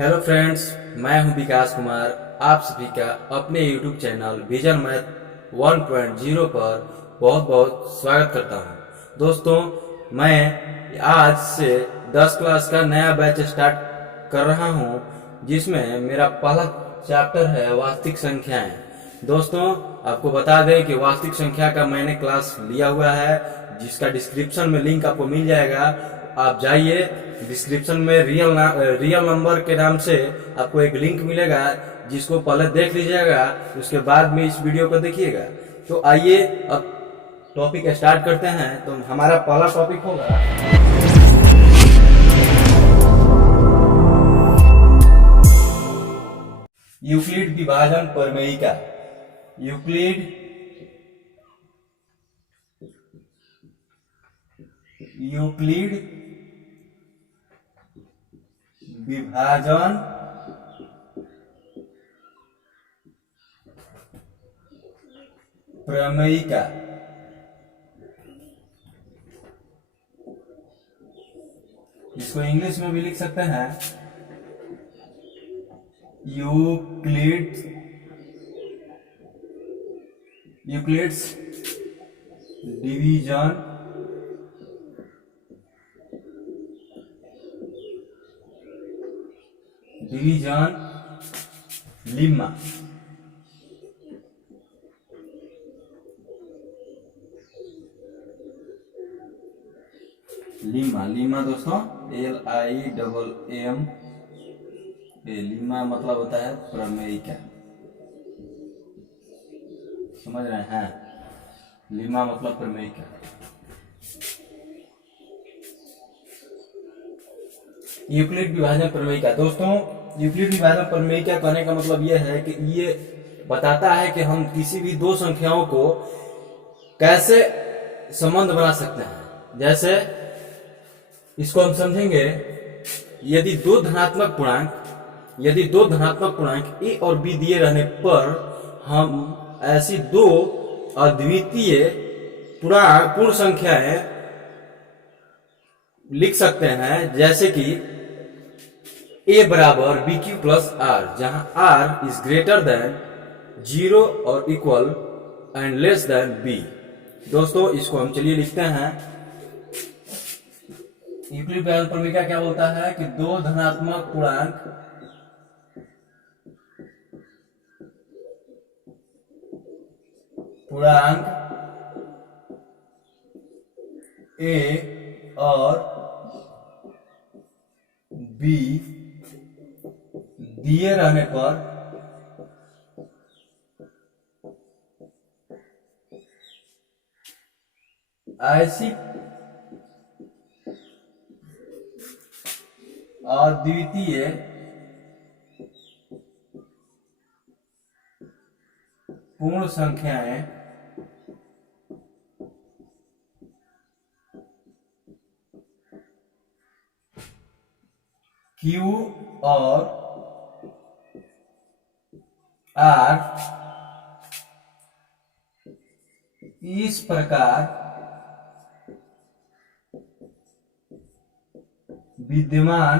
Hello friends, मैं हूं विकास कुमार। आप सभी का अपने यूट्यूब चैनल विजन मैथ 1.0 पर बहुत बहुत स्वागत करता हूं। दोस्तों, मैं आज से 10 क्लास का नया बैच स्टार्ट कर रहा हूं, जिसमें मेरा पहला चैप्टर है वास्तविक संख्याएं। दोस्तों, आपको बता दें कि वास्तविक संख्या का मैंने क्लास लिया हुआ है, जिसका डिस्क्रिप्शन में लिंक आपको मिल जाएगा। आप जाइए, डिस्क्रिप्शन में रियल नंबर के नाम से आपको एक लिंक मिलेगा, जिसको पहले देख लीजिएगा, उसके बाद में इस वीडियो को देखिएगा। तो आइए अब टॉपिक स्टार्ट करते हैं। तो हमारा पहला टॉपिक होगा यूक्लिड विभाजन प्रमेयिका। यूक्लिड विभाजन प्रमेयिका। इसको इंग्लिश में भी लिख सकते हैं यूक्लिड्स डिवीजन लिम्मा। लिम्मा दोस्तों LIMM। लिम्मा मतलब होता है प्रमेयिका। समझ रहे हैं? लिम्मा मतलब प्रमेयिका। यूक्लिड विभाजन प्रमेयिका। दोस्तों, यूक्लिड विभाजन प्रमेयिका कहने का मतलब यह है कि ये बताता है कि हम किसी भी दो संख्याओं को कैसे संबंध बना सकते हैं। जैसे इसको हम समझेंगे, यदि दो धनात्मक पूर्णांक ए और बी दिए रहने पर हम ऐसी दो अद्वितीय पूर्ण संख्याएं लिख सकते हैं, जैसे कि a बराबर बी क्यू प्लस आर, जहां r इज ग्रेटर देन 0 और equal and less then b। दोस्तों, इसको हम चलिए लिखते हैं। यूक्लिड विभाजन प्रमेयिका क्या बोलता है कि दो धनात्मक पूर्णांक a और b दिए रहने पर ऐसी अद्वितीय पूर्ण संख्याएं Q और R इस प्रकार विद्यमान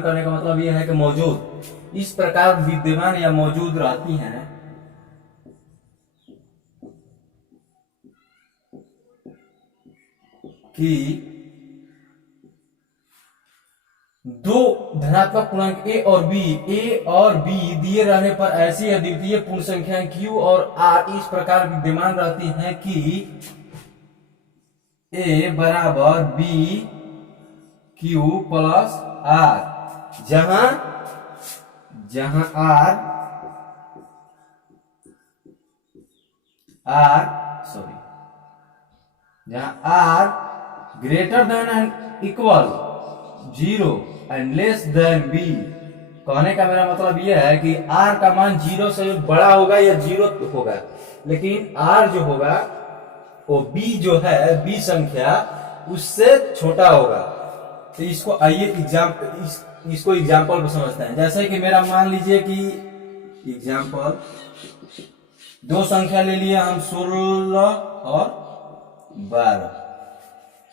करने का मतलब यह है कि मौजूद, इस प्रकार विद्यमान या मौजूद रहती हैं कि दो धनात्मक पूर्णांक ए और बी दिए रहने पर ऐसी अद्वितीय पूर्ण संख्या Q और R इस प्रकार विद्यमान रहती हैं कि A बराबर बी क्यू प्लस आर, जहां R greater than and equal 0 and less then b। कहने का मेरा मतलब यह है कि r का मान 0 से बड़ा होगा या 0 होगा, लेकिन r जो होगा वो b जो है, b संख्या उससे छोटा होगा। तो इसको आइए इसको एग्जाम्पल पर समझते हैं। जैसे कि मेरा मान लीजिए कि एग्जाम्पल दो संख्या ले लिए हम 16 और 12।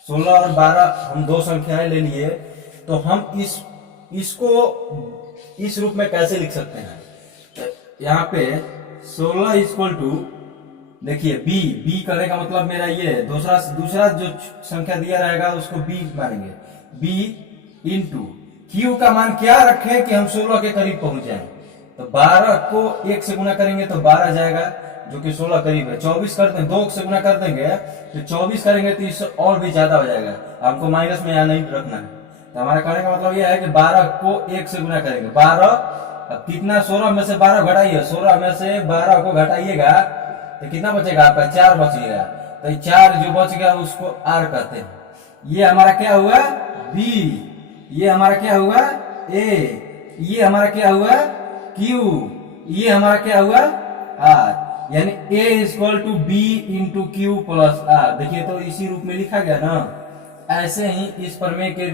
16 और 12 हम दो संख्याएं ले लिए, तो हम इसको इस रूप में कैसे लिख सकते हैं? यहाँ पे 16 इक्वल टू, देखिए बी करने का मतलब मेरा ये दूसरा दूसरा जो संख्या दिया रहेगा उसको बी मानेंगे, बी इंटू क्यू का मान क्या रखें कि हम 16 के करीब पहुंच जाएं? तो 12 को 1 से गुना करेंगे तो 12 जाएगा, जो कि 16 करीब है। 24 करते हैं, 2 से गुना कर देंगे तो 24 करेंगे तो इससे और भी ज्यादा हो जाएगा। आपको माइनस में यहाँ नहीं रखना है। तो हमारा कहने का मतलब यह है कि 12 को 1 से गुना करेंगे। 12 अब कितना, 16 में से 12 घटाइए, 16 में से 12 को घटाइएगा तो कितना बचेगा आपका? 4 बचेगा। तो 4 जो बच गया उसको आर कहते हैं। ये हमारा क्या हुआ? बी। ये हमारा क्या हुआ? ए। ये हमारा क्या हुआ? क्यू। ये हमारा क्या हुआ? आर। यानी A equal to B into Q plus R. देखिए तो इसी रूप में लिखा गया ना। ऐसे ही इस प्रमेय के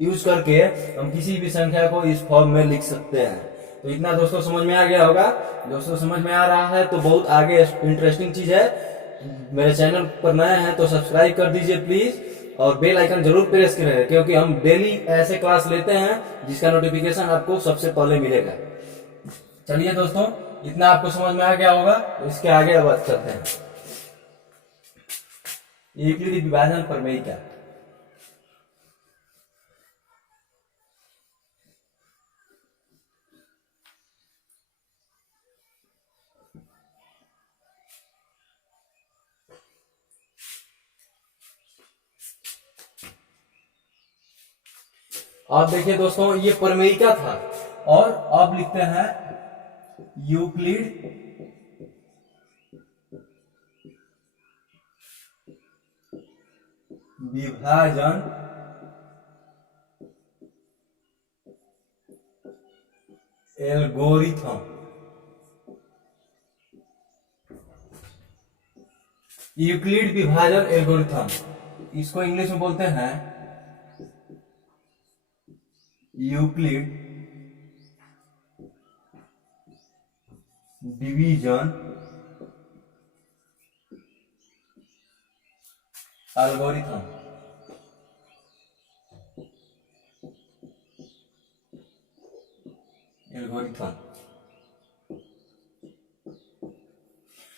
यूज करके हम किसी भी संख्या को इस फॉर्म में लिख सकते हैं। तो इतना दोस्तों समझ में आ गया होगा। दोस्तों समझ में आ रहा है तो बहुत आगे इंटरेस्टिंग चीज है। मेरे चैनल पर नए हैं तो सब्सक्राइब कर दीजिए प्लीज, और बेल आइकन जरूर प्रेस करें, क्योंकि हम डेली ऐसे क्लास लेते हैं जिसका नोटिफिकेशन आपको सबसे पहले मिलेगा। चलिए दोस्तों, इतना आपको समझ में आ गया होगा, तो इसके आगे अब बात करते हैं यूक्लिड विभाजन प्रमेय का। अब देखिए दोस्तों, ये प्रमेयिका था, और अब लिखते हैं यूक्लिड विभाजन एल्गोरिथम। यूक्लिड विभाजन एल्गोरिथम, इसको इंग्लिश में बोलते हैं यूक्लिड डिवीजन एल्गोरिथम।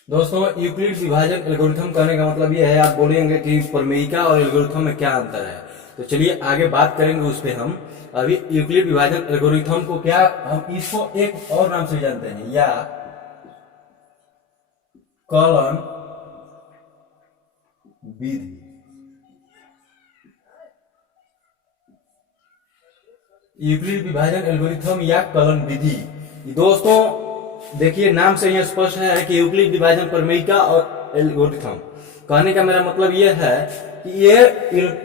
दोस्तों, यूक्लिड विभाजन एल्गोरिथम कहने का मतलब यह है, आप बोलेंगे कि प्रमेयिका और एल्गोरिथम में क्या अंतर है। तो चलिए आगे बात करेंगे उस पे हम। अभी यूक्लिड विभाजन एल्गोरिथम को क्या, हम इसको एक और नाम से जानते हैं, या कलन विधि। यूक्लिड विभाजन एल्गोरिथम या कलन विधि। दोस्तों देखिए, नाम से यह स्पष्ट है कि यूक्लिड विभाजन प्रमेयिका और एल्गोरिथम। कहने का मेरा मतलब यह है कि ये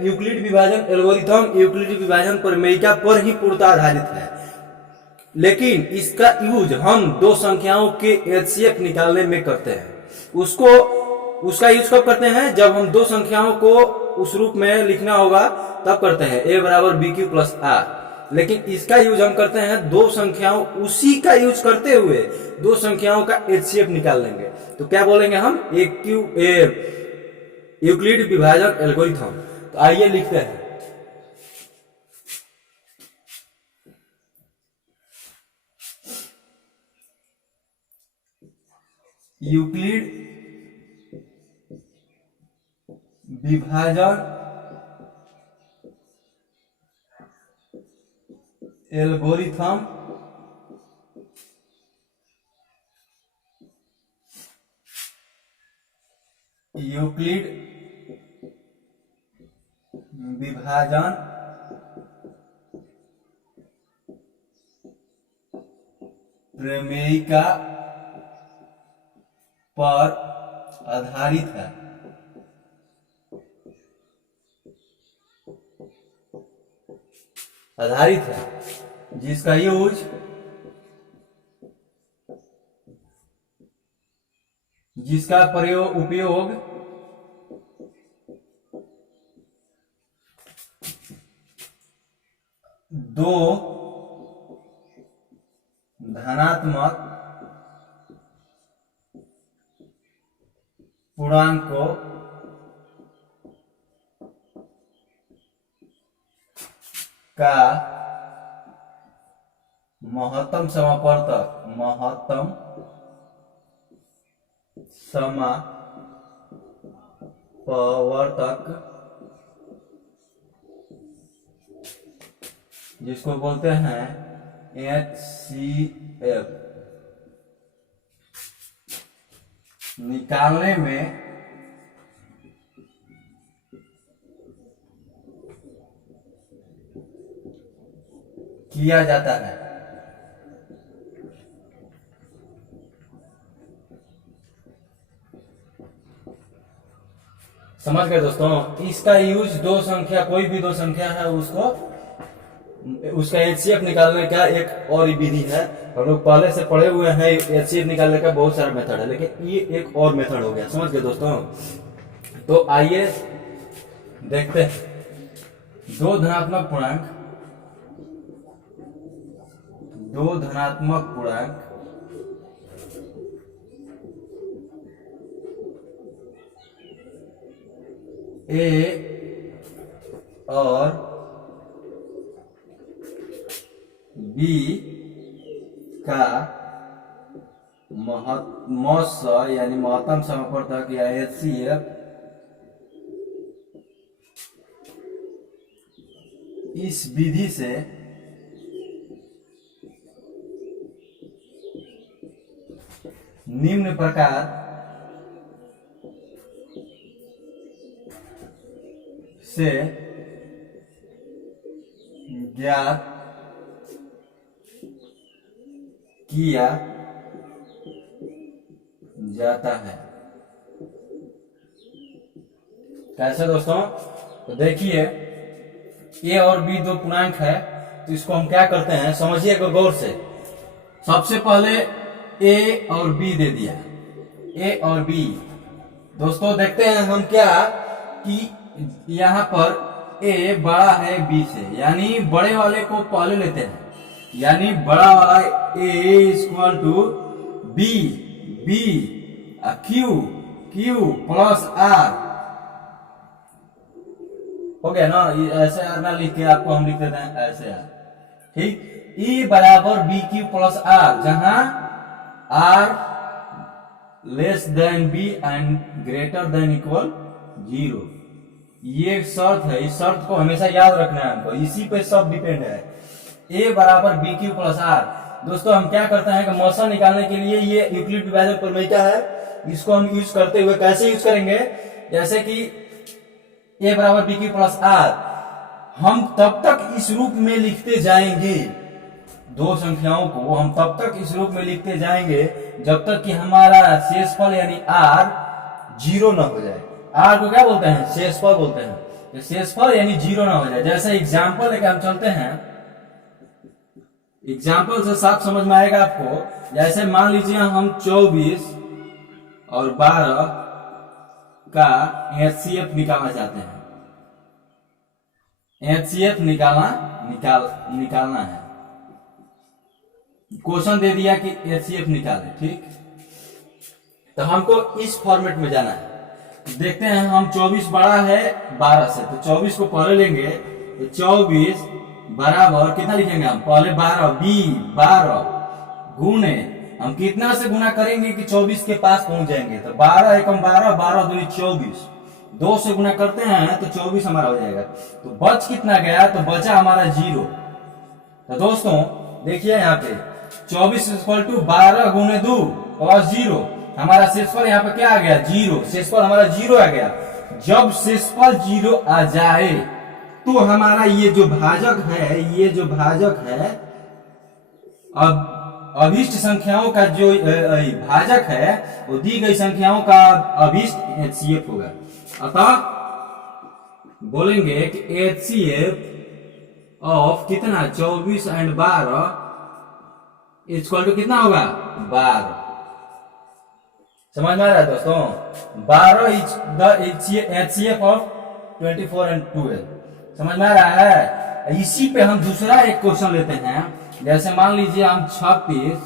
यूक्लिड विभाजन एल्गोरिथम यूक्लिड विभाजन प्रमेयिका पर ही पूर्णतः आधारित है, लेकिन इसका यूज हम दो संख्याओं के एचसीएफ निकालने में करते हैं। उसका यूज कब करते हैं? जब हम दो संख्याओं को उस रूप में लिखना होगा तब करते हैं, a बराबर बी क्यू प्लस आर। लेकिन इसका यूज हम करते हैं दो संख्याओं, उसी का यूज करते हुए दो संख्याओं का एचसीएफ निकाल लेंगे, तो क्या बोलेंगे हम? यूक्लिड विभाजन एल्गोरिथम। तो आइए लिखते हैं यूक्लिड विभाजन एल्गोरिथम यूक्लिड विभाजन प्रमेयिका पर आधारित है। जिसका यूज जिसका उपयोग दो धनात्मक पूर्णांकों का महत्तम समापवर्तक जिसको बोलते हैं HCF निकालने में किया जाता है। समझ गए दोस्तों। इसका यूज दो संख्या, कोई भी दो संख्या है उसका HCF निकालने का एक और विधि है। हम लोग पहले से पढ़े हुए हैं HCF निकालने का बहुत सारा मेथड है, लेकिन ये एक और मेथड हो गया। समझ गए दोस्तों। तो आइए देखते हैं। दो धनात्मक पूर्णांक A और B का मॉस यानी महत्तम समापवर्तक या HCF इस विधि से निम्न प्रकार से ज्ञात किया जाता है। कैसे दोस्तों? तो देखिए A और B दो पूर्णांक है, तो इसको हम क्या करते हैं समझिएगा गौर से। सबसे पहले A और B दे दिया, A और B। दोस्तों देखते हैं हम क्या कि यहाँ पर A बड़ा है B से, यानी बड़े वाले को पहले लेते हैं, यानी बड़ा वाला A equal to B Q plus R हो गया ना। ऐसे R ना लिख के आपको हम लिख देते हैं ऐसे R, ठीक। E बराबर BQ प्लस R, जहां R less than B and greater than equal 0। ये एक शर्त है, इस शर्त को हमेशा याद रखना है हमको, इसी पे सब डिपेंड है। A बराबर BQ प्लस R। दोस्तों हम क्या करते हैं कि मौसा निकालने के लिए ये यूक्लिड डिवाइजर प्रमेय क्या है, इसको हम यूज करते हुए कैसे यूज करेंगे, जैसे कि A बराबर BQ प्लस R हम तब तक इस रूप में लिखते जाएंगे, दो संख्याओं को हम तब तक इस रूप में लिखते जाएंगे जब तक कि हमारा शेषफल यानी R 0 न हो जाए। R को क्या बोलते हैं? शेषफल बोलते हैं। शेषफल यानी 0 ना हो जाए। जैसे एग्जाम्पल लेकर हम चलते हैं, एग्जाम्पल से साफ समझ में आएगा आपको। जैसे मान लीजिए हम 24 और 12 का HCF निकालना चाहते हैं। HCF निकालना है। क्वेश्चन दे दिया कि HCF निकाले, ठीक। तो हमको इस फॉर्मेट में जाना है। देखते हैं हम 24 बड़ा है 12 से, तो 24 को पहले लेंगे, तो 24 बराबर कितना लिखेंगे हम पहले 12 गुणे हम कितना से गुना करेंगे कि 24 के पास पहुंच जाएंगे। तो 12 एकम 12, 12 दूनी 24, 2 से गुना करते हैं तो 24 हमारा हो जाएगा। तो बच कितना गया? तो बचा हमारा 0। तो दोस्तों देखिए यहाँ पे 24 इक्वल टू 12 गुणे 2 प्लस 0, हमारा शेषफल यहाँ पे क्या आ गया? 0। शेषफल हमारा 0 आ गया। जब शेषफल 0 आ जाए तो हमारा ये जो भाजक है, अब अभिष्ट संख्याओं का जो भाजक है वो दी गई संख्याओं का अभिष्ट HCF होगा। अतः बोलेंगे कि HCF ऑफ कितना 24 एंड 12 इक्वल टू कितना होगा? 12। समझ में आ रहा है दोस्तों? 12 is the HCF of 24 and 12। समझ में आ रहा है? इसी पे हम दूसरा एक क्वेश्चन लेते हैं। जैसे मान लीजिए हम 36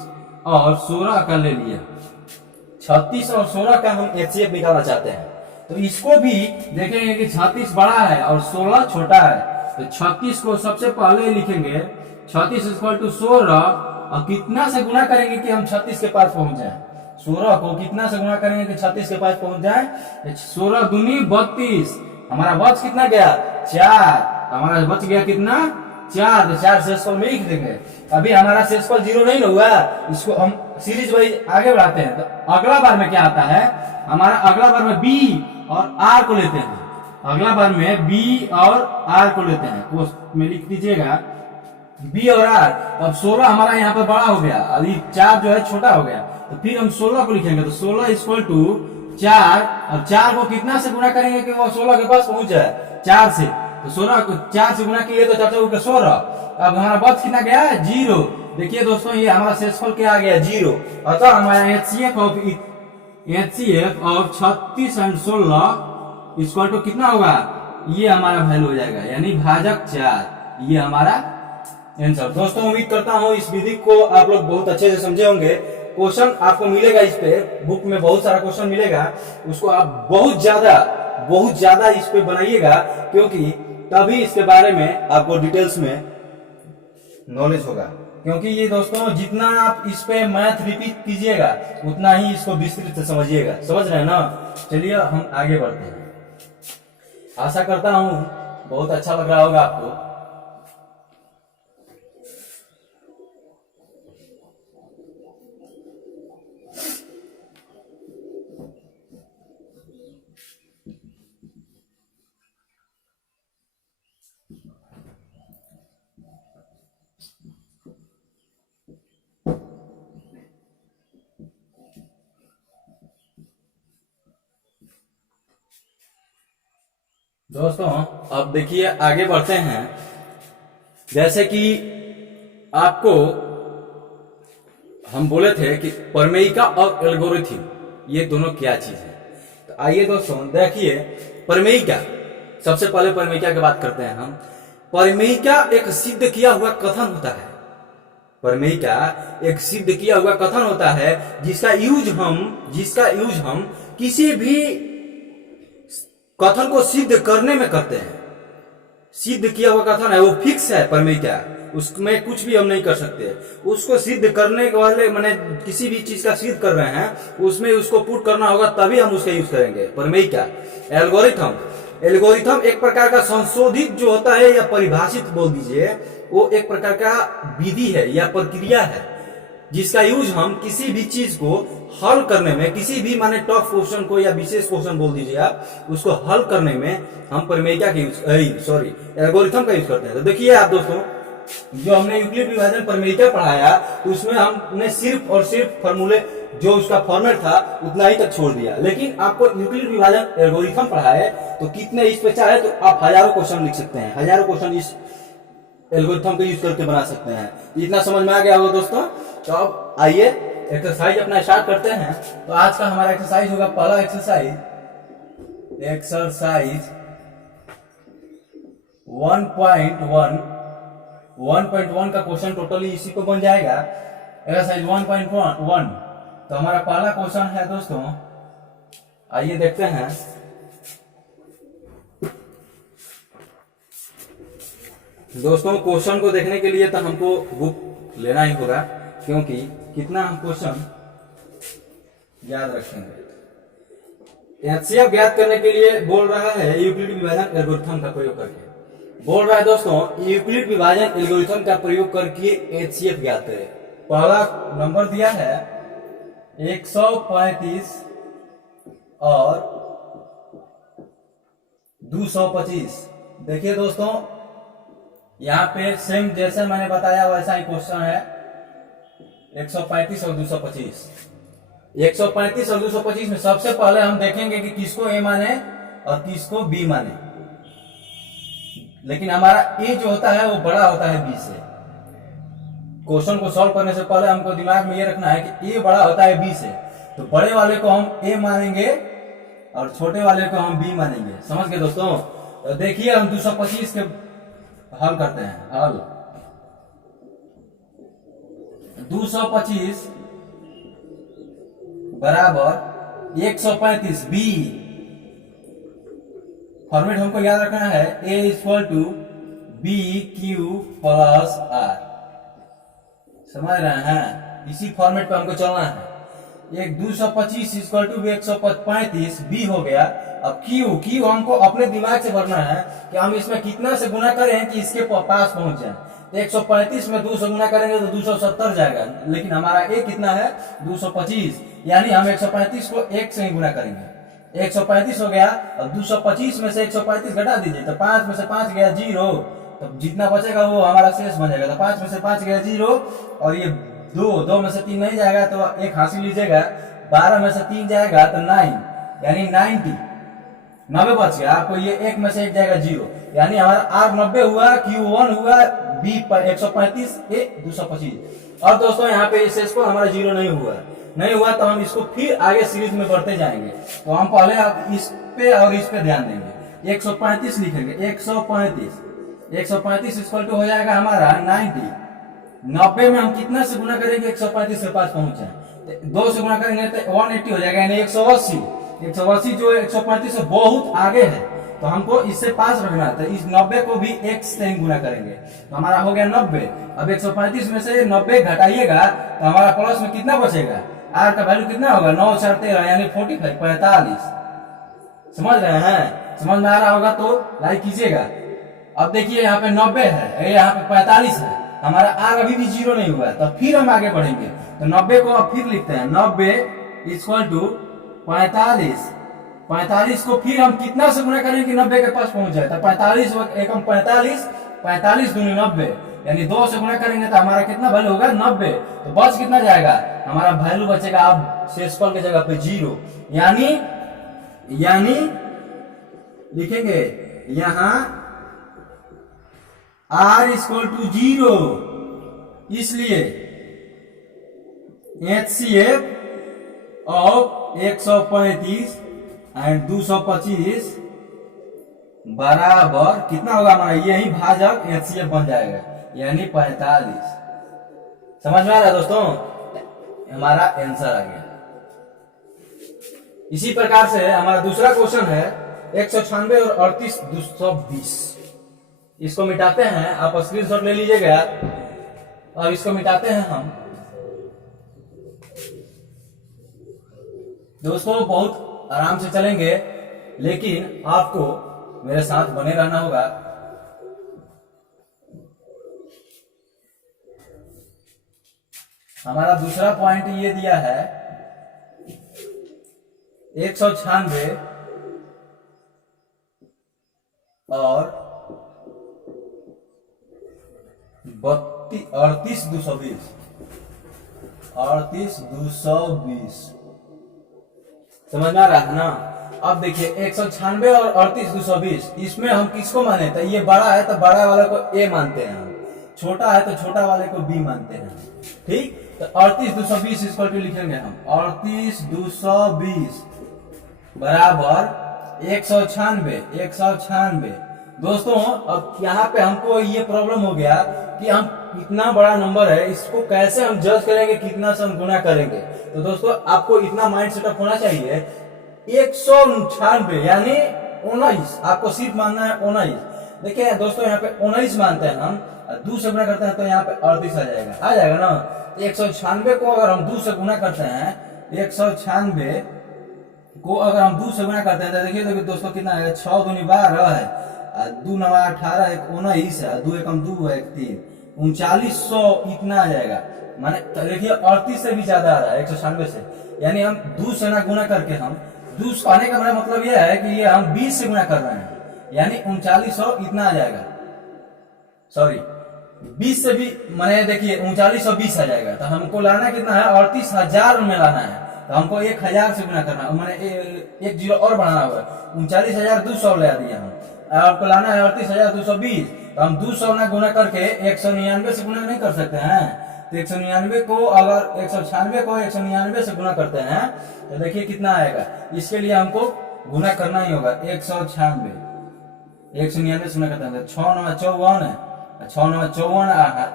और 16 का ले लिया, 36 और 16 का हम HCF निकालना चाहते हैं। तो इसको भी देखेंगे कि 36 बड़ा है और 16 छोटा है, तो 36 को सबसे पहले लिखेंगे 36 इक्वल टू 16 और कितना से गुना करेंगे कि हम 36 के पास पहुंच जाए। 16 को कितना से गुना करेंगे कि 36 के पास पहुंच जाए। 16 दूनी 32, हमारा बच कितना गया 4, हमारा बच गया कितना 4, तो 4 शेषफल में लिख देंगे। अभी हमारा शेषफल 0 नहीं ना हुआ, इसको हम सीरीज वाइज आगे बढ़ाते हैं। तो अगला बार में क्या आता है हमारा, अगला बार में बी और आर को लेते हैं। अगला बार में बी और आर को लेते हैं, कोष्ठ में लिख दीजिएगा बी और आर। अब 16 हमारा यहाँ पर बड़ा हो गया, अभी 4 जो है छोटा हो गया, तो फिर हम 16 को लिखेंगे। तो 16 इक्वल टू 4, और 4 को कितना से गुना करेंगे कि वो 16 के पास पहुंच जाए 4 से। तो 16 को 4 से गुना किए तो 4 × 16, अब हमारा बच कितना गया 0। देखिए दोस्तों ये हमारा शेषफल क्या आ गया 0। अतः हमारा HCF of 36 and 16 equal to कितना होगा, ये हमारा वैल्यू हो जाएगा, यानी भाजक 4। ये हमारा आंसर। दोस्तों उम्मीद करता हूँ इस विधि को आप लोग बहुत अच्छे से समझे होंगे। क्वेश्चन आपको मिलेगा, इस पे बुक में बहुत सारा क्वेश्चन मिलेगा, उसको आप बहुत ज्यादा इस पे बनाइएगा, क्योंकि तभी इसके बारे में आपको डिटेल्स में नॉलेज होगा। क्योंकि ये दोस्तों जितना आप इस पे मैथ रिपीट कीजिएगा उतना ही इसको विस्तृत से समझिएगा। समझ रहे हैं ना। चलिए हम आगे बढ़ते हैं। आशा करता हूं बहुत अच्छा लग रहा होगा आपको। दोस्तों अब देखिए आगे बढ़ते हैं। जैसे कि आपको हम बोले थे कि प्रमेयिका और एल्गोरिथम ये दोनों क्या चीज है। तो आइए दोस्तों देखिए प्रमेयिका, सबसे पहले प्रमेयिका की बात करते हैं हम। प्रमेयिका एक सिद्ध किया हुआ कथन होता है। प्रमेयिका एक सिद्ध किया हुआ कथन होता है जिसका यूज हम किसी भी कथन को सिद्ध करने में करते हैं। सिद्ध किया हुआ कथन है, वो फिक्स है प्रमेयिका, उसमें कुछ भी हम नहीं कर सकते। उसको सिद्ध करने वाले माने किसी भी चीज का सिद्ध कर रहे हैं उसमें उसको पुट करना होगा, तभी हम उसका यूज करेंगे। प्रमेयिका। एल्गोरिथम एक प्रकार का संशोधित जो होता है या परिभाषित बोल दीजिए, वो एक प्रकार का विधि है या प्रक्रिया है जिसका यूज हम किसी भी चीज को हल करने में, किसी भी माने टफ क्वेश्चन को या विशेष क्वेश्चन बोल दीजिए आप, उसको हल करने में हम प्रमेयिका का एल्गोरिथम का यूज करते हैं। तो देखिए आप दोस्तों, जो हमने यूक्लिड विभाजन प्रमेयिका पढ़ाया तो उसमें हमने सिर्फ और सिर्फ फॉर्मूले जो उसका फॉर्मेट था उतना ही तक छोड़ दिया। लेकिन आपको यूक्लिड विभाजन एल्गोरिथम पढ़ाए तो कितने इस पे चाहे तो आप हजारों क्वेश्चन लिख सकते हैं, हजारों क्वेश्चन इस एल्गोरिथम को यूज करके बना सकते हैं। इतना समझ में आ गया होगा दोस्तों। तो अब आइए एक्सरसाइज अपना स्टार्ट करते हैं। तो आज का हमारा एक्सरसाइज होगा पहला एक्सरसाइज 1.1 का क्वेश्चन टोटली इसी को बन जाएगा। एक्सरसाइज 1.1। तो हमारा पहला क्वेश्चन है दोस्तों, आइए देखते हैं। दोस्तों क्वेश्चन को देखने के लिए तो हमको बुक लेना ही होगा, क्योंकि कितना हम क्वेश्चन याद रखेंगे। एचसीएफ ज्ञात करने के लिए बोल रहा है यूक्लिड विभाजन एल्गोरिथम का प्रयोग करके। बोल रहा है दोस्तों यूक्लिड विभाजन एल्गोरिथम का प्रयोग करके एचसीएफ ज्ञात करें। पहला नंबर दिया है 135 और 225। देखिए दोस्तों यहाँ पे सेम जैसे मैंने बताया वैसा ही क्वेश्चन है। 135 और 225। 135 और 225 में सबसे पहले हम देखेंगे कि किसको ए माने और किसको बी माने। लेकिन हमारा ए जो होता है वो बड़ा होता है बी से। क्वेश्चन को सॉल्व करने से पहले हमको दिमाग में ये रखना है कि ए बड़ा होता है बी से, तो बड़े वाले को हम ए मानेंगे और छोटे वाले को हम बी मानेंगे। समझ गए दोस्तों। तो देखिए हम 225 के हल करते हैं। हल 225 बराबर 135 बी। फॉर्मेट हमको याद रखना है, A equal to B Q plus R. समझ रहे हैं, इसी फॉर्मेट पे हमको चलना है। एक 225 इक्वल टू 135 बी हो गया। अब क्यू क्यू हमको अपने दिमाग से भरना है कि हम इसमें कितना से गुना करें कि इसके पास पहुंच जाए। तो 135 में 2 से गुना करेंगे तो 270 जाएगा, लेकिन हमारा ए कितना है 225, यानी हम 135 को 1 से ही गुना करेंगे। 135 हो गया। अब 225 में से 135 घटा दीजिए तो 5 में से 5 गया 0, तो जितना बचेगा वो हमारा शेष बन जाएगा। तो 5 में से 5 गया 0, और ये 2 में से 3 नहीं जाएगा तो 1 हासिल लीजिएगा। 12 में से 3 जाएगा तो 9, यानी 90 बच गया। आपको ये 1 में से 1 जाएगा 0, यानी हमारा आर 90 हुआ, Q1 हुआ, बी 135, ए 225। और दोस्तों यहाँ पे शेष को हमारा 0 नहीं हुआ तो हम इसको फिर आगे सीरीज में बढ़ते जाएंगे। तो हम पहले अब इस पे और इस पे ध्यान देंगे। 135 लिखेंगे। 135 इक्वल टू हो जाएगा हमारा 90। 90 में हम कितना से गुना करेंगे 135 के पास पहुंच जाए। 2 से गुना करेंगे तो 180 हो जाएगा, यानी 180 जो 135 से बहुत आगे है, तो हमको इससे पास रखना है। तो इस 90 को भी 1 से ही गुना करेंगे तो हमारा हो गया 90। अब 135 में से 90 घटाइएगा तो हमारा प्लस में कितना बचेगा, आर का वैल्यू कितना होगा 9 4 13, यानी 45 45। समझ रहे हैं, समझ में आ रहा होगा तो लाइक कीजिएगा। अब देखिए यहाँ पे 90 है, यहाँ पे 45 है, हमारा आर अभी भी 0 नहीं हुआ है, तो फिर हम आगे बढ़ेंगे। तो 90 को अब फिर लिखते हैं। 90 इक्वल टू 45। 45 को फिर हम कितना से गुना करेंगे कि 90 के पास पहुंच जाए। तो 45 एकम 45, 45 दूनी 90, यानी 2 से गुना करेंगे तो हमारा कितना वैल्यू होगा 90। तो बच कितना जाएगा, हमारा वैल्यू बचेगा अब शेषफल की जगह पे 0, यानी लिखेंगे यहां r इक्वल टू 0, इसलिए HCF ऑफ 135 एंड 225 बराबर कितना होगा हमारा, यही भाजक HCF बन जाएगा, यानी 45। समझ में आ रहा है दोस्तों, हमारा आंसर आ गया। इसी प्रकार से हमारा दूसरा क्वेश्चन है 196 और 38 220। इसको मिटाते हैं, आप स्क्रीनशॉट ले लीजिएगा और इसको मिटाते हैं हम। दोस्तों बहुत आराम से चलेंगे, लेकिन आपको मेरे साथ बने रहना होगा। हमारा दूसरा पॉइंट ये दिया है 196 और 38 220। 38 220 समझ में आ रहा है ना। अब देखिए 196 और 38 220, इसमें हम किसको माने, तो ये बड़ा है तो बड़ा वाले को ए मानते हैं हम, छोटा है तो छोटा वाले को बी मानते हैं। ठीक, तो 38 220 इक्वल टू लिखेंगे हम 38 220 बराबर 196। दोस्तों अब यहाँ पे हमको ये प्रॉब्लम हो गया कि हम इतना बड़ा नंबर है, इसको कैसे हम जज करेंगे, कितना से हम गुना करेंगे। तो दोस्तों आपको इतना माइंड सेटअप होना चाहिए 196 यानी 19, आपको सिर्फ मानना है 19। देखिए दोस्तों यहाँ पे 19 मानते हैं हम, 2 से गुना करते हैं तो यहाँ पे 38 आ जाएगा ना। 196 को अगर हम 2 से गुना करते हैं, 196 को अगर हम 2 से गुना करते हैं तो देखिए दोस्तों कितना आएगा, 6 दूनी 12 है, 2 9 18 1 19 है, 2 एकम 2 है 1 3, 3900 इतना आ जाएगा। माने देखिए 38 से भी ज्यादा आ रहा है 196 से, यानी हम 2 से ना गुना करके हम 2 आने का मेरा मतलब यह है कि ये हम 20 से गुना कर रहे हैं, यानी 3900 इतना आ जाएगा। सॉरी 20 से भी मैंने देखिए 3920 आ जाएगा। तो हमको लाना कितना है, 38,000 में लाना है, तो हमको 1000 से गुना करना है, मैंने एक जीरो और बढ़ाना होगा, 39,200 ले दिया हम। आपको लाना है 38,220, तो हम 200 ना गुना करके 199 से गुना नहीं कर सकते हैं। तो 199 को अगर 196 को 199 से गुना करते हैं तो देखिए कितना आएगा। इसके लिए हमको गुना करना ही होगा 196, 199 से गुना करते हैं 6 9 54 है, 6 9 54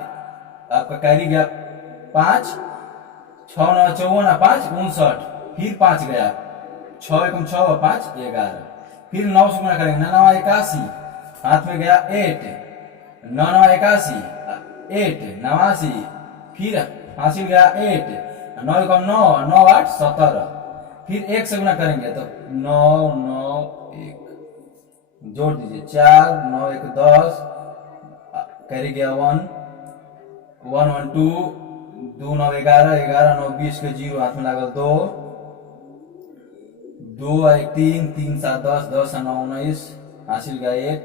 आपका कैरी गया 5, 6 9 54 5 59, फिर 5 गया, 6 एकम 6 5 11, फिर 9 से गुना करेंगे 9 9 81, हाथ में गया 8, 9 9 81, 8 89, फिर हासिल गया 8, 9 1 9, 9 8 17, फिर 1 से गुना करेंगे तो 9 9 1 जोड़ दीजिए 4 9 1 10, कैरी गया 1 1 1 2, 2 9 11, 11 9 20 के 0 हाथ में लागल 2, 2 1 3, 3 7 10, 10 9 19, हासिल गया 1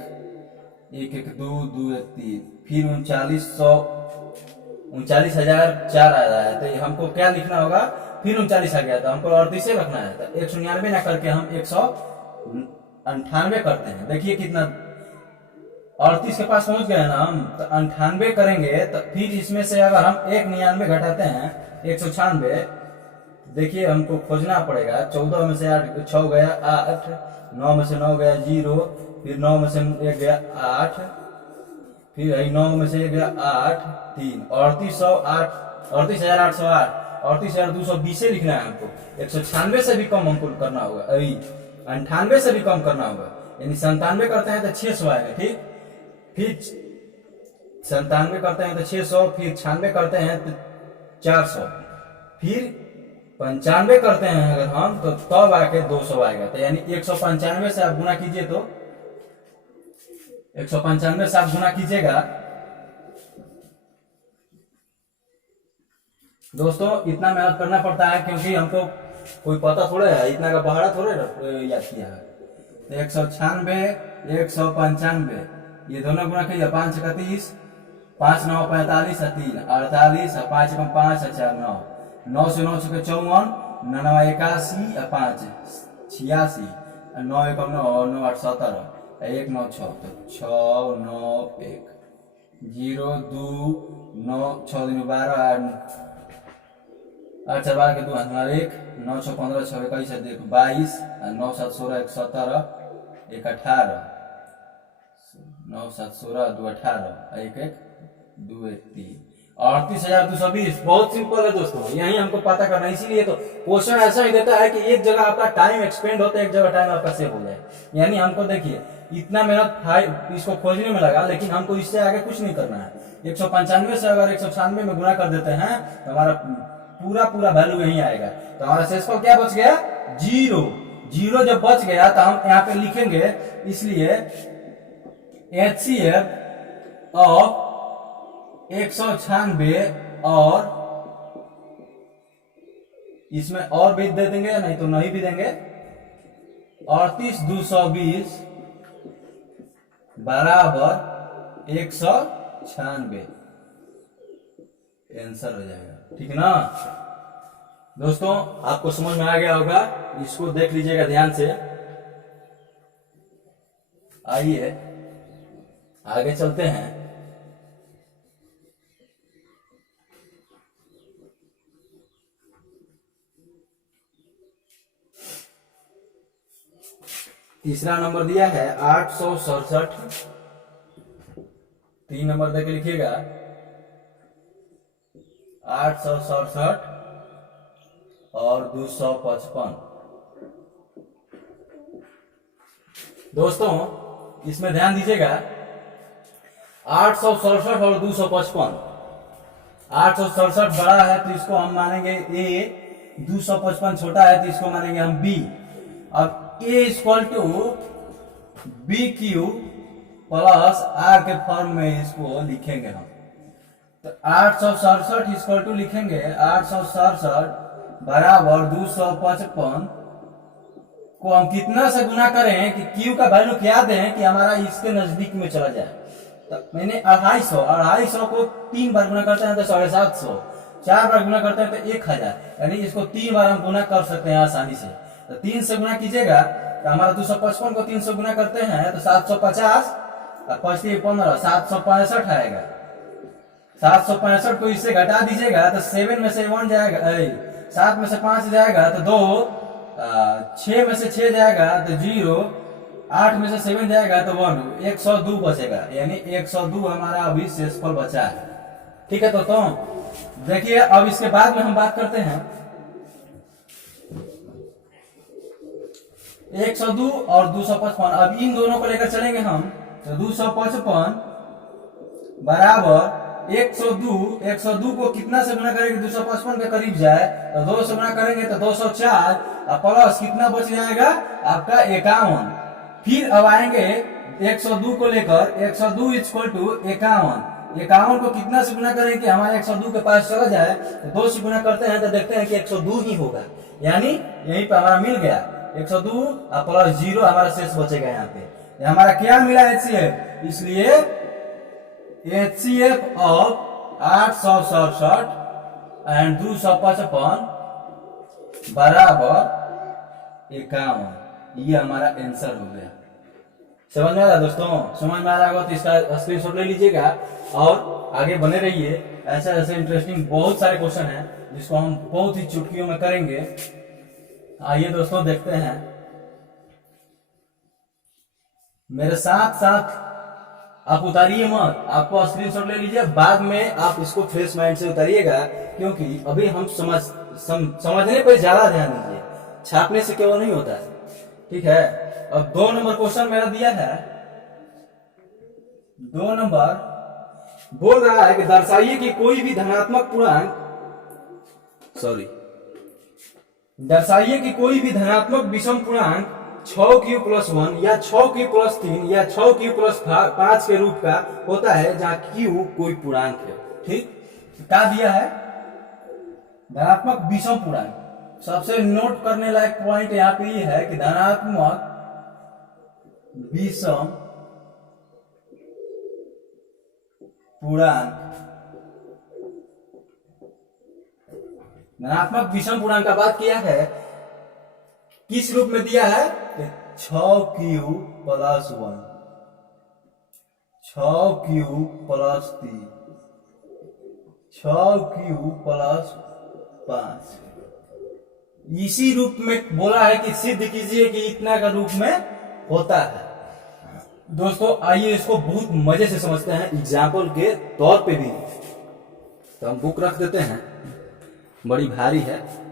1 1 2, 2 1 3, फिर 39,004 आ रहा है तो हमको क्या लिखना होगा, फिर 39 आ गया तो हमको 38 रखना है तो 199 ना करके हम 198 करते हैं। देखिए कितना 38 के पास पहुंच गए ना हम, तो 98 करेंगे तो फिर इसमें से अगर हम 199 घटाते हैं 196, देखिए हमको खोजना पड़ेगा। 14 में से 8 6 गया 8, 9 में से 9 गया 0, फिर 9 में से 1 गया 8, फिर 9 में से 1 गया 8 3, 3808, 38,808, 38,220 से लिखना है हमको। 196 से भी कम हमको करना होगा, अभी 98 से भी कम करना होगा, यानी 97 करते हैं तो 600 आएगा। ठीक, फिर 97 करते हैं तो 600, फिर 96 करते हैं तो 400, फिर 95 करते हैं अगर हम तो तब आके 200 आएगा। तो यानी 195 से आप गुना कीजिए तो 195 से आप गुना कीजिएगा दोस्तों। इतना मेहनत करना पड़ता है क्योंकि हमको कोई पता थोड़े है, इतना का पहाड़ा थोड़े याद किया है। तो 196 195 ये दोनों गुना कीजिए, 5 का 30, 5 9 45, 3 48, 5 कम 5 4 9, 9 से 9 छके 54, 9 9 81, 5 86, 9 1 9 9 8 17, 1 9 6 तो 6 9 1 0 2 9 6 दिन 12 8 4 12 के 2 हमारे 1 9 6 15 6 21 देखो 22, 9 7 16 1 17, 1 18, 9 7 16 2 18, 1 1 2 1 3, 38,220। बहुत सिंपल है दोस्तों, यही हमको पता करना है। इसीलिए तो क्वेश्चन ऐसा ही देता है कि एक जगह आपका टाइम एक्सपेंड होता है, एक जगह टाइम आपका सेव हो जाए। यानी हमको देखिए इतना मेहनत इसको खोजने में लगा, लेकिन हमको इससे आगे कुछ नहीं करना है। 195 से अगर 196 में गुना कर देते हैं तो हमारा पूरा पूरा वैल्यू यही आएगा। तो हमारा शेषफल क्या बच गया, 0। 0 जब बच गया तो हम यहाँ पे लिखेंगे, इसलिए HCF ऑफ 196 और इसमें और भी दे देंगे, नहीं तो नहीं भी देंगे, 38,220 बराबर 196 आंसर हो जाएगा। ठीक है ना दोस्तों, आपको समझ में आ गया होगा, इसको देख लीजिएगा ध्यान से। आइए आगे चलते हैं। तीसरा नंबर दिया है 867, 3 नंबर देके लिखिएगा 867 और 255। दोस्तों इसमें ध्यान दीजिएगा, 867 और 255, 867 बड़ा है तो इसको हम मानेंगे A, 255 छोटा है तो इसको मानेंगे हम B। अब A equal to B Q plus R के फॉर्म में इसको लिखेंगे हम। तो 867 इक्वल टू लिखेंगे 867 बराबर 255 को हम कितना से गुना करें कि Q का वैल्यू क्या दें कि हमारा इसके नजदीक में चला जाए। तो मैंने 250 को 3 बार गुना करते हैं तो 750, 4 बार गुना करते हैं तो 1000, यानी इसको 3 बार हम गुना कर सकते हैं आसानी से। तो 3 से गुना कीजिएगा तो हमारा 255 को 3 से गुना करते हैं तो 750 और 5 15, 765 आएगा। 765 को इससे घटा दीजिएगा तो 7 में से 1 जाएगा, 7 में से 5 जाएगा तो 2, 6 में से 6 जाएगा तो 0, 8 में से 7 जाएगा तो 1, 102 बचेगा। यानी 102 हमारा अभी शेषफल बचा है। ठीक है तो देखिए अब इसके बाद में हम बात करते हैं 102 और 255। अब इन दोनों को लेकर चलेंगे हम, तो 255 बराबर 102 को कितना से गुना करेंगे 255 के करीब जाए तो 2 से गुना करेंगे तो 204 और प्लस कितना बच जाएगा आपका 51। फिर अब आएंगे 102 को लेकर 102 इक्वल टू 51 को कितना से गुना करेंगे कि हमारे 102 के पास चला जाए तो 2 से गुना करते हैं तो देखते हैं कि 102 ही होगा, यानी यहीं पे हमारा मिल गया 102 और प्लस 0 हमारा शेष बचेगा। यहाँ पे हमारा क्या मिला HCF, इसलिए HCF ऑफ 867 एंड 255 बराबर 51। ये हमारा आंसर हो गया। समझ में आ रहा दोस्तों? समझ में आ रहा होगा तो इसका स्क्रीनशॉट ले लीजिएगा और आगे बने रहिए। ऐसे ऐसे इंटरेस्टिंग बहुत सारे क्वेश्चन हैं जिसको हम बहुत ही चुटकियों में करेंगे। आइए दोस्तों देखते हैं, मेरे साथ साथ आप उतारिए मत, आपको स्क्रीनशॉट ले लीजिए, बाद में आप इसको फ्रेश माइंड से उतारिएगा, क्योंकि अभी हम समझने पर ज्यादा ध्यान दीजिए, छापने से केवल नहीं होता है। ठीक है, अब 2 नंबर क्वेश्चन मेरा दिया है। 2 नंबर बोल रहा है कि दर्शाइए कि कोई भी धनात्मक पूर्णांक दर्शाइए कि कोई भी धनात्मक विषम पूर्णांक 6q + 1 या 6q + 3 या 6q + 5 के रूप का होता है जहां q कोई पूर्णांक है। ठीक, क्या दिया है? धनात्मक विषम पूर्णांक। सबसे नोट करने लायक पॉइंट यहाँ पे ये है कि धनात्मक विषम पूर्णांक, धनात्मक विषम पूर्णांक का बात किया है, किस रूप में दिया है? 6q + 1, 6q + 3, 6q + 5। इसी रूप में बोला है कि सिद्ध कीजिए कि इतना का रूप में होता है। दोस्तों आइए इसको बहुत मजे से समझते हैं एग्जाम्पल के तौर पे भी। तो हम बुक रख देते हैं, बड़ी भारी है।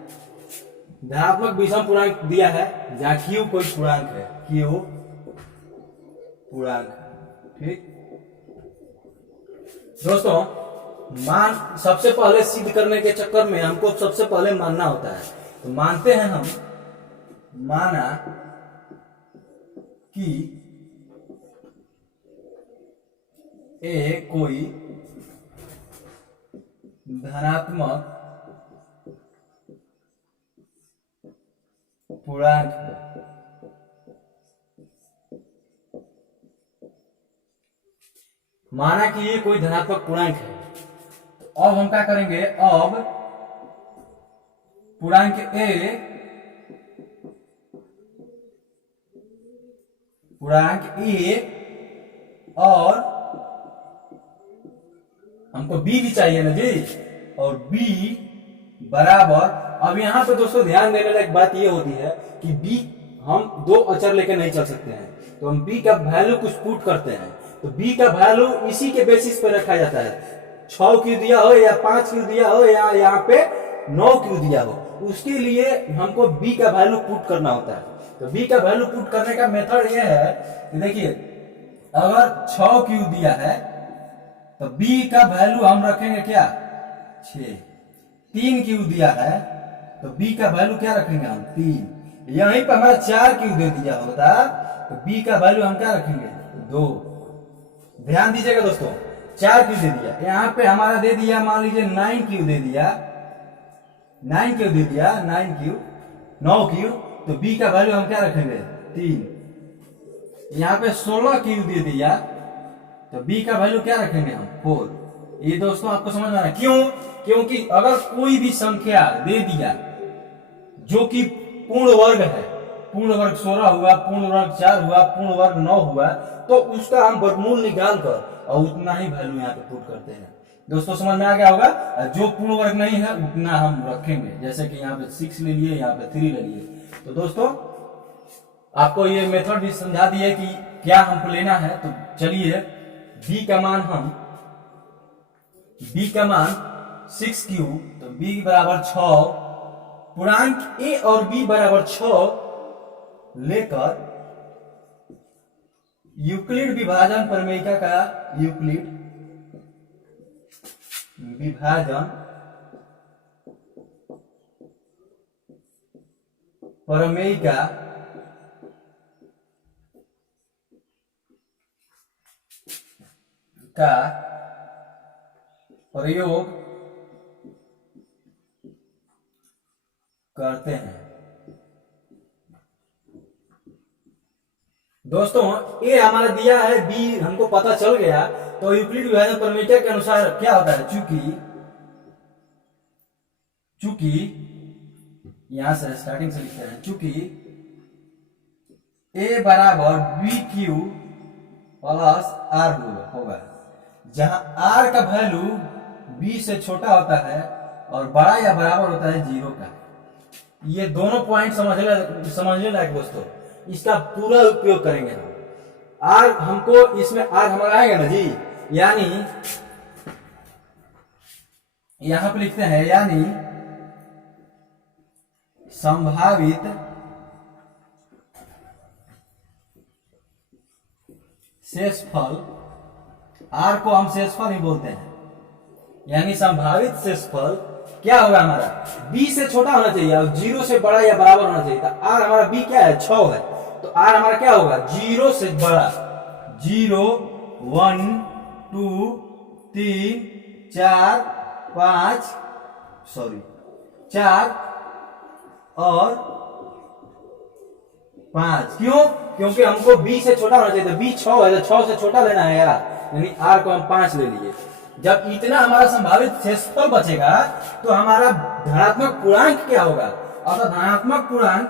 धनात्मक विषम पूर्णांक दिया है जहां q कोई पूर्णांक है, q पूर्णांक। ठीक दोस्तों, मान सबसे पहले सिद्ध करने के चक्कर में हमको सबसे पहले मानना होता है। तो मानते हैं हम, माना कि ए कोई धनात्मक पूर्णांक है। माना कि ये कोई धनात्मक पूर्णांक है, तो अब हम क्या करेंगे? अब पूर्णांक ए, और हमको बी भी चाहिए ना जी, और बी बराबर। अब यहाँ पे दोस्तों ध्यान देने लायक बात ये होती है कि बी हम 2 अचर लेके नहीं चल सकते हैं, तो हम बी का वैल्यू कुछ पुट करते हैं। तो बी का वैल्यू इसी के बेसिस पर रखा जाता है। 6q दिया हो या 5q दिया हो या यहाँ पे 9q दिया हो, उसके लिए हमको b का वैल्यू पुट करना होता है। तो b का वैल्यू पुट करने का मेथड ये है कि देखिए, अगर 6q दिया है तो b का वैल्यू हम रखेंगे क्या? 6। 3q दिया है तो b का वैल्यू क्या रखेंगे हम? 3। यहीं पर हमारा 4q दे दिया होता तो b का वैल्यू हम क्या रखेंगे? 2। ध्यान दीजिएगा दोस्तों, 4q दे दिया, यहाँ पे हमारा दे दिया मान लीजिए 9q दे दिया, 9q दे दिया, 9q, तो b का वैल्यू हम क्या रखेंगे? 3। यहाँ पे 16q दे दिया तो b का वैल्यू क्या रखेंगे हम? 4। ये दोस्तों आपको समझ में आ रहा है क्यों? क्योंकि अगर कोई भी संख्या दे दिया जो कि पूर्ण वर्ग है, पूर्ण वर्ग 16 हुआ, पूर्ण वर्ग 4 हुआ, पूर्ण वर्ग 9 हुआ, तो उसका हम वर्गमूल निकाल कर और उतना ही वैल्यू यहाँ पे पुट करते हैं। दोस्तों समझ में आ गया होगा? जो पूर्ण वर्ग नहीं है उतना हम रखेंगे, जैसे कि यहाँ पे 6 ले लिए, यहाँ पे 3 ले लिए। तो दोस्तों आपको ये मेथड भी समझा दिए कि क्या हमको लेना है। तो चलिए b का मान 6q, तो b बराबर 6, पूर्णांक a और b बराबर 6 लेकर यूक्लिड विभाजन प्रमेयिका का यूक्लिड विभाजन प्रमेय का प्रयोग करते हैं। दोस्तों ए हमारा दिया है, बी हमको पता चल गया, तो यूक्लिड विभाजन प्रमेय के अनुसार क्या होता है, चूंकि यहां से स्टार्टिंग से लिखते हैं, चूंकि ए बराबर बी क्यू प्लस आर होगा, जहां आर का वैल्यू बी से छोटा होता है और बड़ा या बराबर होता है 0 का। ये दोनों पॉइंट समझने लायक दोस्तों, इसका पूरा उपयोग करेंगे हम। आर हमको इसमें आर हमारा आएगा ना जी, यानी यहां पे लिखते हैं, यानी संभावित शेषफल, आर को हम शेषफल ही बोलते हैं, यानी संभावित शेषफल क्या होगा हमारा, बी से छोटा होना चाहिए और 0 से बड़ा या बराबर होना चाहिए। तो आर हमारा बी क्या है, 6 है, तो आर हमारा क्या होगा, 0 से बड़ा, 0 1 2 3 4 5 4 और 5। क्यों, क्योंकि हमको बी से छोटा होना चाहिए, तो बी 6 है, तो 6 से छोटा लेना है यार, यानी आर को हम 5 ले लिए। जब इतना हमारा संभावित शेषफल बचेगा तो हमारा धनात्मक पूर्णांक क्या होगा, अतः धनात्मक पूर्णांक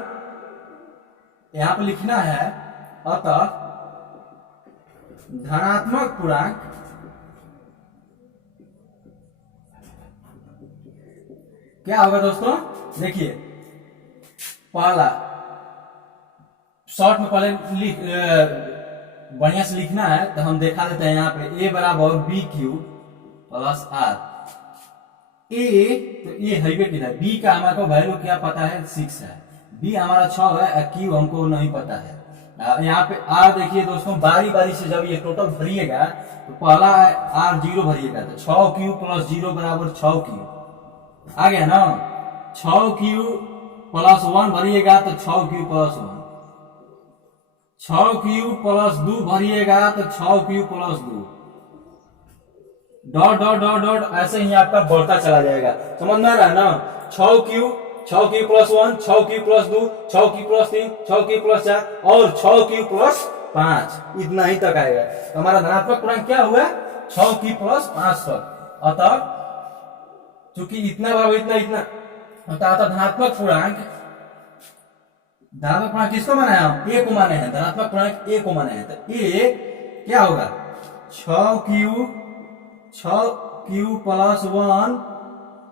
यहां पर लिखना है, अतः धनात्मक पूर्णांक क्या होगा दोस्तों, देखिए पहला शॉर्ट में पहले बढ़िया से लिखना है, तो हम देखा देते हैं यहाँ पे, ए बराबर बी क्यू प्लस आर। ए तो ए हाईवे की है, बी का हमारे को वैल्यू क्या पता है, 6 है, बी हमारा 6 है, क्यू हमको नहीं पता है। यहाँ पे आर देखिए दोस्तों, बारी बारी से जब ये टोटल भरिएगा तो पहला आर 0 भरिएगा, तो 6 क्यू प्लस 0 बराबर 6 क्यू आ गया ना, 6 क्यू प्लस 1 भरिएगा तो 6 क्यू प्लस 1, 6 क्यू प्लस 2 भरिएगा तो 6 Q plus 2, dot dot dot dot ऐसे ही आपका बढ़ता चला जाएगा, समझ में आ रहा है ना। 6 Q plus 1, 6 Q plus 2, 6 Q plus 3, 6 Q plus 4 और 6 क्यू प्लस 5, इतना ही तक आएगा। तो हमारा धनात्मक पूर्णांक क्या हुआ, 6 क्यू प्लस 5 तक। अतः चूंकि इतना बराबर इतना इतना, अतः धनात्मक पूर्णांक किसको माने हैं हम, ए को माने हैं, धनात्मक पूर्णांक ए को माने हैं, तो ए क्या होगा, 6 Q plus 1,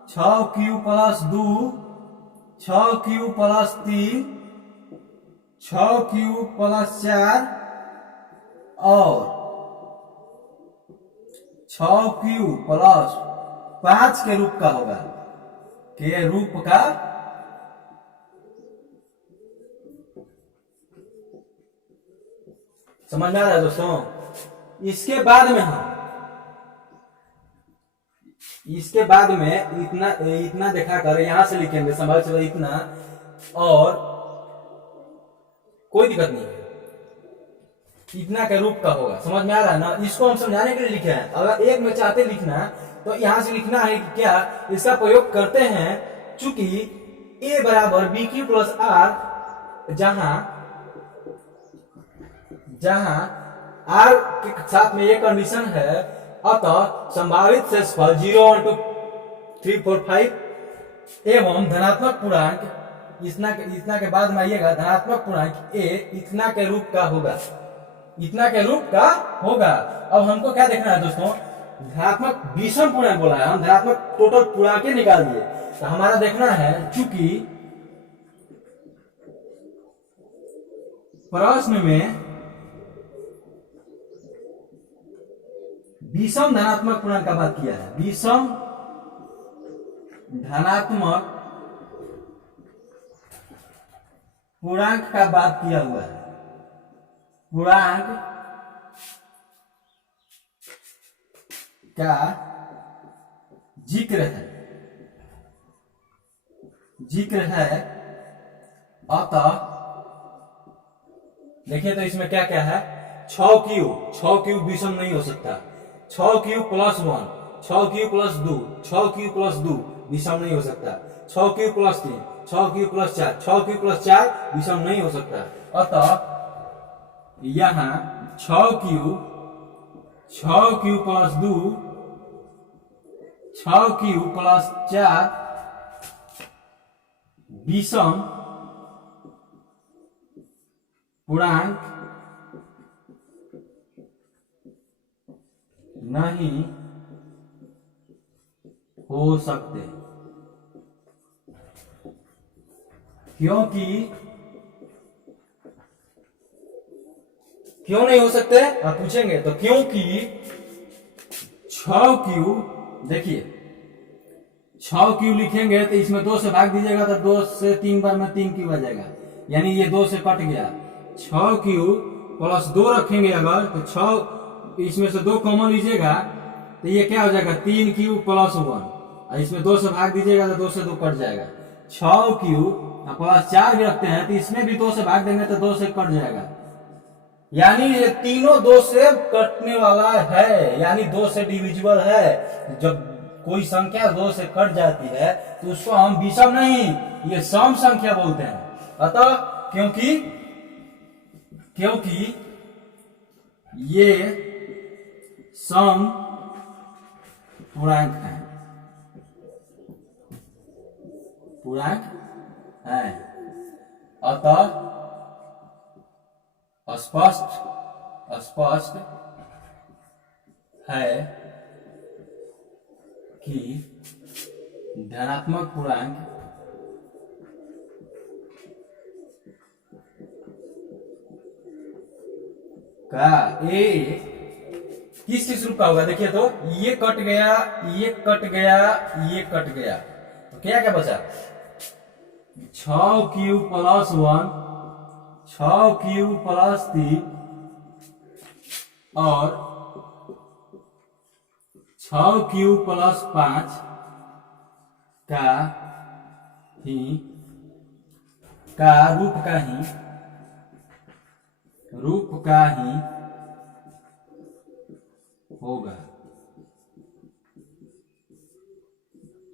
6 Q plus 2, 6 Q plus 3, 6 Q plus 4 और 6 क्यू प्लस 5 के रूप का होगा, के रूप का। समझ में आ रहा है दोस्तों। इसके बाद में इतना दिखाकर यहां से लिखेंगे, संभावित शेषफल इतना, और कोई दिक्कत नहीं है, इतना के रूप का होगा। समझ में आ रहा है ना, इसको हम समझाने के लिए लिखे हैं। अगर एक में चाहते लिखना तो यहां से लिखना है कि क्या, इसका प्रयोग करते हैं, चूंकि ए बराबर बी क्यू प्लस आर, जहां आर के साथ में ये कंडीशन है, अतः संभावित शेषफल 0 1 2 3 4 5 एवं धनात्मक पूर्णांक इतना के बाद में आइएगा, धनात्मक पूर्णांक ए इतना के रूप का होगा, इतना के रूप का होगा। अब हमको क्या देखना है दोस्तों, धनात्मक विषम पूर्णांक बोला है, हम धनात्मक टोटल पूर्णांक निकाल दिए, तो हमारा देखना है, चूंकि प्रश्न में विषम धनात्मक पूर्णांक का बात किया है, विषम धनात्मक पूर्णांक का बात किया हुआ है, पूर्णांक का जिक्र है, जिक्र है, अतः देखिए तो इसमें क्या क्या है, 6 क्यूब विषम नहीं हो सकता, 6 cube plus 1, 6 cube plus 2, 6 cube plus 2 विषम नहीं हो सकता, 6 cube plus 3, 6 cube plus 4, 6 cube plus 4 विषम नहीं हो सकता। अतः यहां 6 क्यूब प्लस 2, 6 क्यूब प्लस 4 विषम पूर्णांक नहीं हो सकते, क्योंकि क्यों नहीं हो सकते आप पूछेंगे तो क्योंकि 6 क्यूब, देखिए 6 क्यूब लिखेंगे तो इसमें 2 से भाग दीजिएगा तो 2 से 3 बार में 3 क्यूब आ जाएगा, यानी ये 2 से कट गया। 6 क्यूब प्लस 2 रखेंगे अगर तो 6 इसमें से 2 कॉमन लीजिएगा तो ये क्या हो जाएगा 3 क्यूब प्लस 1, और इसमें 2 से भाग दीजिएगा तो 2 से 2 कट जाएगा। 6 क्यूब प्लस 4 भी रखते हैं तो इसमें भी 2 से भाग देंगे तो 2 से कट जाएगा, यानी ये तीनों 2 से कटने वाला है, यानी 2 से डिविजिबल है। जब कोई संख्या 2 से कट जाती है तो उसको हम विषम नहीं, ये सम संख्या बोलते हैं। अतः क्योंकि ये सम पूर्णांक है, पूर्णांक है, अतः स्पष्ट है कि धनात्मक पूर्णांक का ए किस रूप का होगा, देखिए तो ये कट गया, ये कट गया, ये कट गया, तो क्या क्या बचा 6 क्यूब प्लस 1, 6 क्यूब प्लस 3 और 6 क्यूब प्लस 5 का रूप का ही होगा।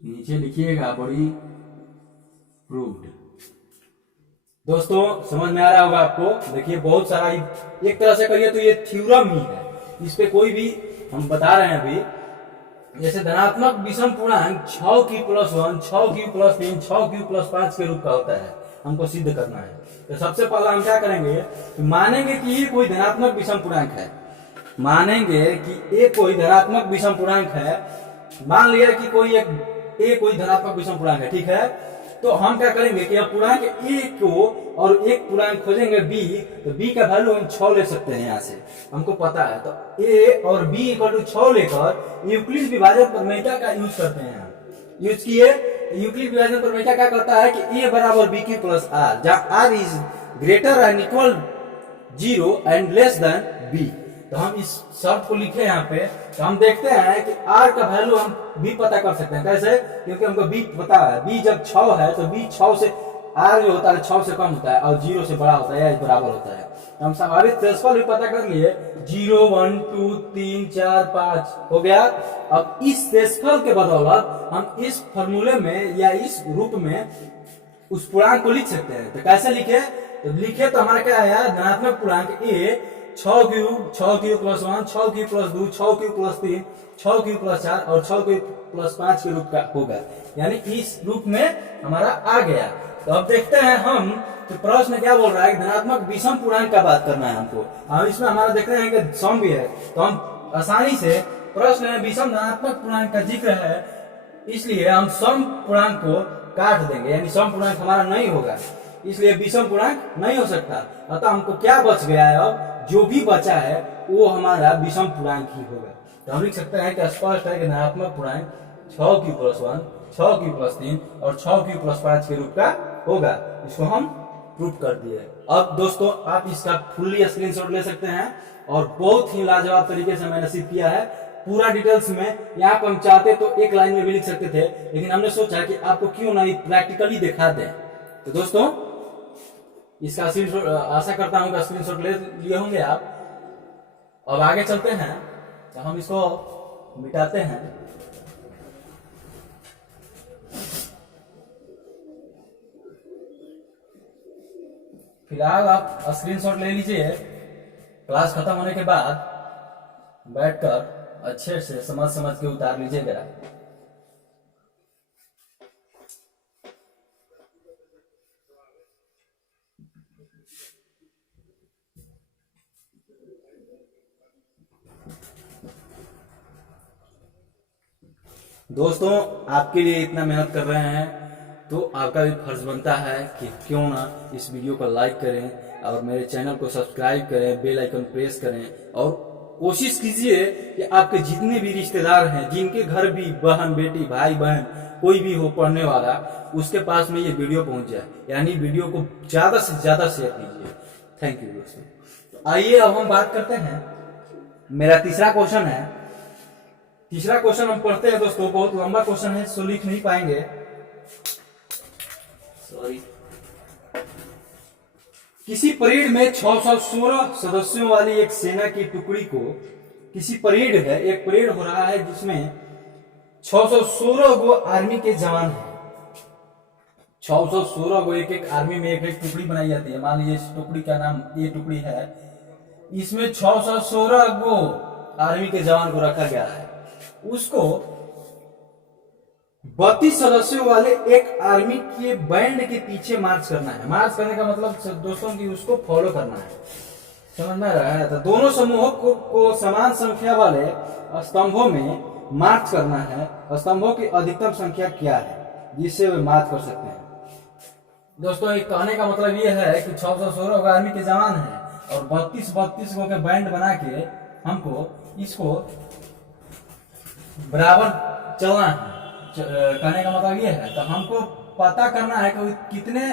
नीचे लिखिएगा बड़ी प्रूव्ड। दोस्तों समझ में आ रहा होगा आपको, देखिए बहुत सारा एक तरह से कहिए तो ये थ्योरम ही है, इस पे कोई भी हम बता रहे हैं अभी। जैसे धनात्मक विषम पूर्णांक 6 cube plus 1, 6 cube plus 3, 6 cube plus 5 के रूप का होता है, हमको सिद्ध करना है। तो सबसे पहले हम क्या करेंगे, मानेंगे कि ये कोई धनात्मक विषम पूर्णांक है, मानेंगे कि ये कोई धनात्मक विषम पूर्णांक है। मान लिया कि कोई धनात्मक विषम पूर्णांक है, ठीक है। तो हम क्या करेंगे कि अब पूर्णांक ए को और एक पूर्णांक खोजेंगे बी, तो बी का वैल्यू हम 6 ले सकते हैं, यहाँ से हमको पता है। तो ए और बी इक्वल टू 6 लेकर यूक्लिड विभाजन प्रमेय का यूज करते हैं, यूज किए। यूक्लिड विभाजन प्रमेय क्या कहता है कि ए बराबर बी क्यू प्लस आर, जहां R is greater and equal 0 and less than B. तो हम इस शर्त को लिखे यहाँ पे, तो हम देखते हैं कि r का वैल्यू हम b पता कर सकते हैं। कैसे? क्योंकि हमको b पता है, b जब 6 है तो b 6 से r जो होता है 6 से कम होता है और 0 से बड़ा होता है या बराबर होता है। तो हम संभावित शेषफल भी पता कर लिए, 0 1 2 3 4 5 हो गया। अब इस शेषफल के बदौलत हम इस फॉर्मूले में या इस रूप में उस पूर्णांक को लिख सकते हैं। तो कैसे लिखे? तो लिखे तो हमारा क्या आया, धनात्मक पूर्णांक a 6 cube plus 1, 6 cube plus 2, 6 cube plus 3, 6 cube plus 4 और 6 क्यूब प्लस 5 के रूप का होगा, यानी इस रूप में हमारा आ गया। तो अब देखते हैं हम तो प्रश्न क्या बोल रहा है, धनात्मक विषम पूर्णांक का बात करना है हमको। और इसमें हमारा देख रहे हैं कि सम भी है, तो हम आसानी से प्रश्न में विषम धनात्मक पूर्णांक का जिक्र है, इसलिए हम सम पूर्णांक को काट देंगे, यानी सम पूर्णांक हमारा नहीं होगा, इसलिए विषम पूर्णांक नहीं हो सकता। अतः हमको क्या बच गया है, अब जो भी बचा है वो हमारा विषम पूर्णांक ही होगा। तो हम लिख सकते हैं कि स्पष्ट है कि धनात्मक पूर्णांक 6 क्यूब प्लस 1, 6 क्यूब प्लस 3 और 6 क्यूब प्लस 5 के रूप का होगा। इसको हम प्रूफ कर दिए। अब दोस्तों आप इसका फुल्ली स्क्रीनशॉट ले सकते हैं और बहुत ही लाजवाब तरीके से मैंने सिद्ध किया है। पूरा डिटेल्स में यहाँ पर हम चाहते तो एक लाइन में भी लिख सकते थे, लेकिन हमने सोचा कि आपको क्यों ना प्रैक्टिकली दिखा दें। तो दोस्तों इसका स्क्रीनशॉट, आशा करता हूं कि स्क्रीनशॉट ले लिए होंगे आप। अब आगे चलते हैं, तो हम इसको मिटाते हैं। फिलहाल आप स्क्रीनशॉट ले लीजिए, क्लास खत्म होने के बाद बैठकर अच्छे से समझ के उतार लीजिएगा। दोस्तों आपके लिए इतना मेहनत कर रहे हैं तो आपका भी फर्ज बनता है कि क्यों ना इस वीडियो को लाइक करें और मेरे चैनल को सब्सक्राइब करें, बेल आइकन प्रेस करें और कोशिश कीजिए कि आपके जितने भी रिश्तेदार हैं, जिनके घर भी बहन बेटी भाई बहन कोई भी हो पढ़ने वाला, उसके पास में ये वीडियो पहुंच जाए। यानी वीडियो को ज्यादा से ज्यादा शेयर कीजिए। थैंक यू दोस्तों। तो आइए अब हम बात करते हैं, मेरा तीसरा क्वेश्चन है। तीसरा क्वेश्चन हम पढ़ते हैं दोस्तों, बहुत लंबा क्वेश्चन है सो लिख नहीं पाएंगे, सॉरी। किसी परेड में 616 सदस्यों वाली एक सेना की टुकड़ी को, किसी परेड है, एक परेड हो रहा है जिसमें 616 गो आर्मी के जवान हैं। 616 गो, एक आर्मी में एक टुकड़ी बनाई जाती है। मान लीजिए इस टुकड़ी का नाम ये टुकड़ी है, इसमें 616 गो आर्मी के जवान को रखा गया है। उसको 32 सदस्यों वाले एक आर्मी के बैंड के पीछे मार्च करना है। मार्च करने का मतलब दोस्तों की उसको फॉलो करना है, समझ में रहा है। तो दोनों समूहों को समान संख्या वाले स्तंभों में मार्च करना है। स्तंभों की अधिकतम संख्या क्या है जिससे वे मार्च कर सकते हैं। दोस्तों एक कहने का मतलब ये है कि 616 आर्मी के जवान हैं और 32 गो के बैंड बना के हमको इसको बराबर चलना है। कहने का मतलब ये है, तो हमको पता करना है कि कितने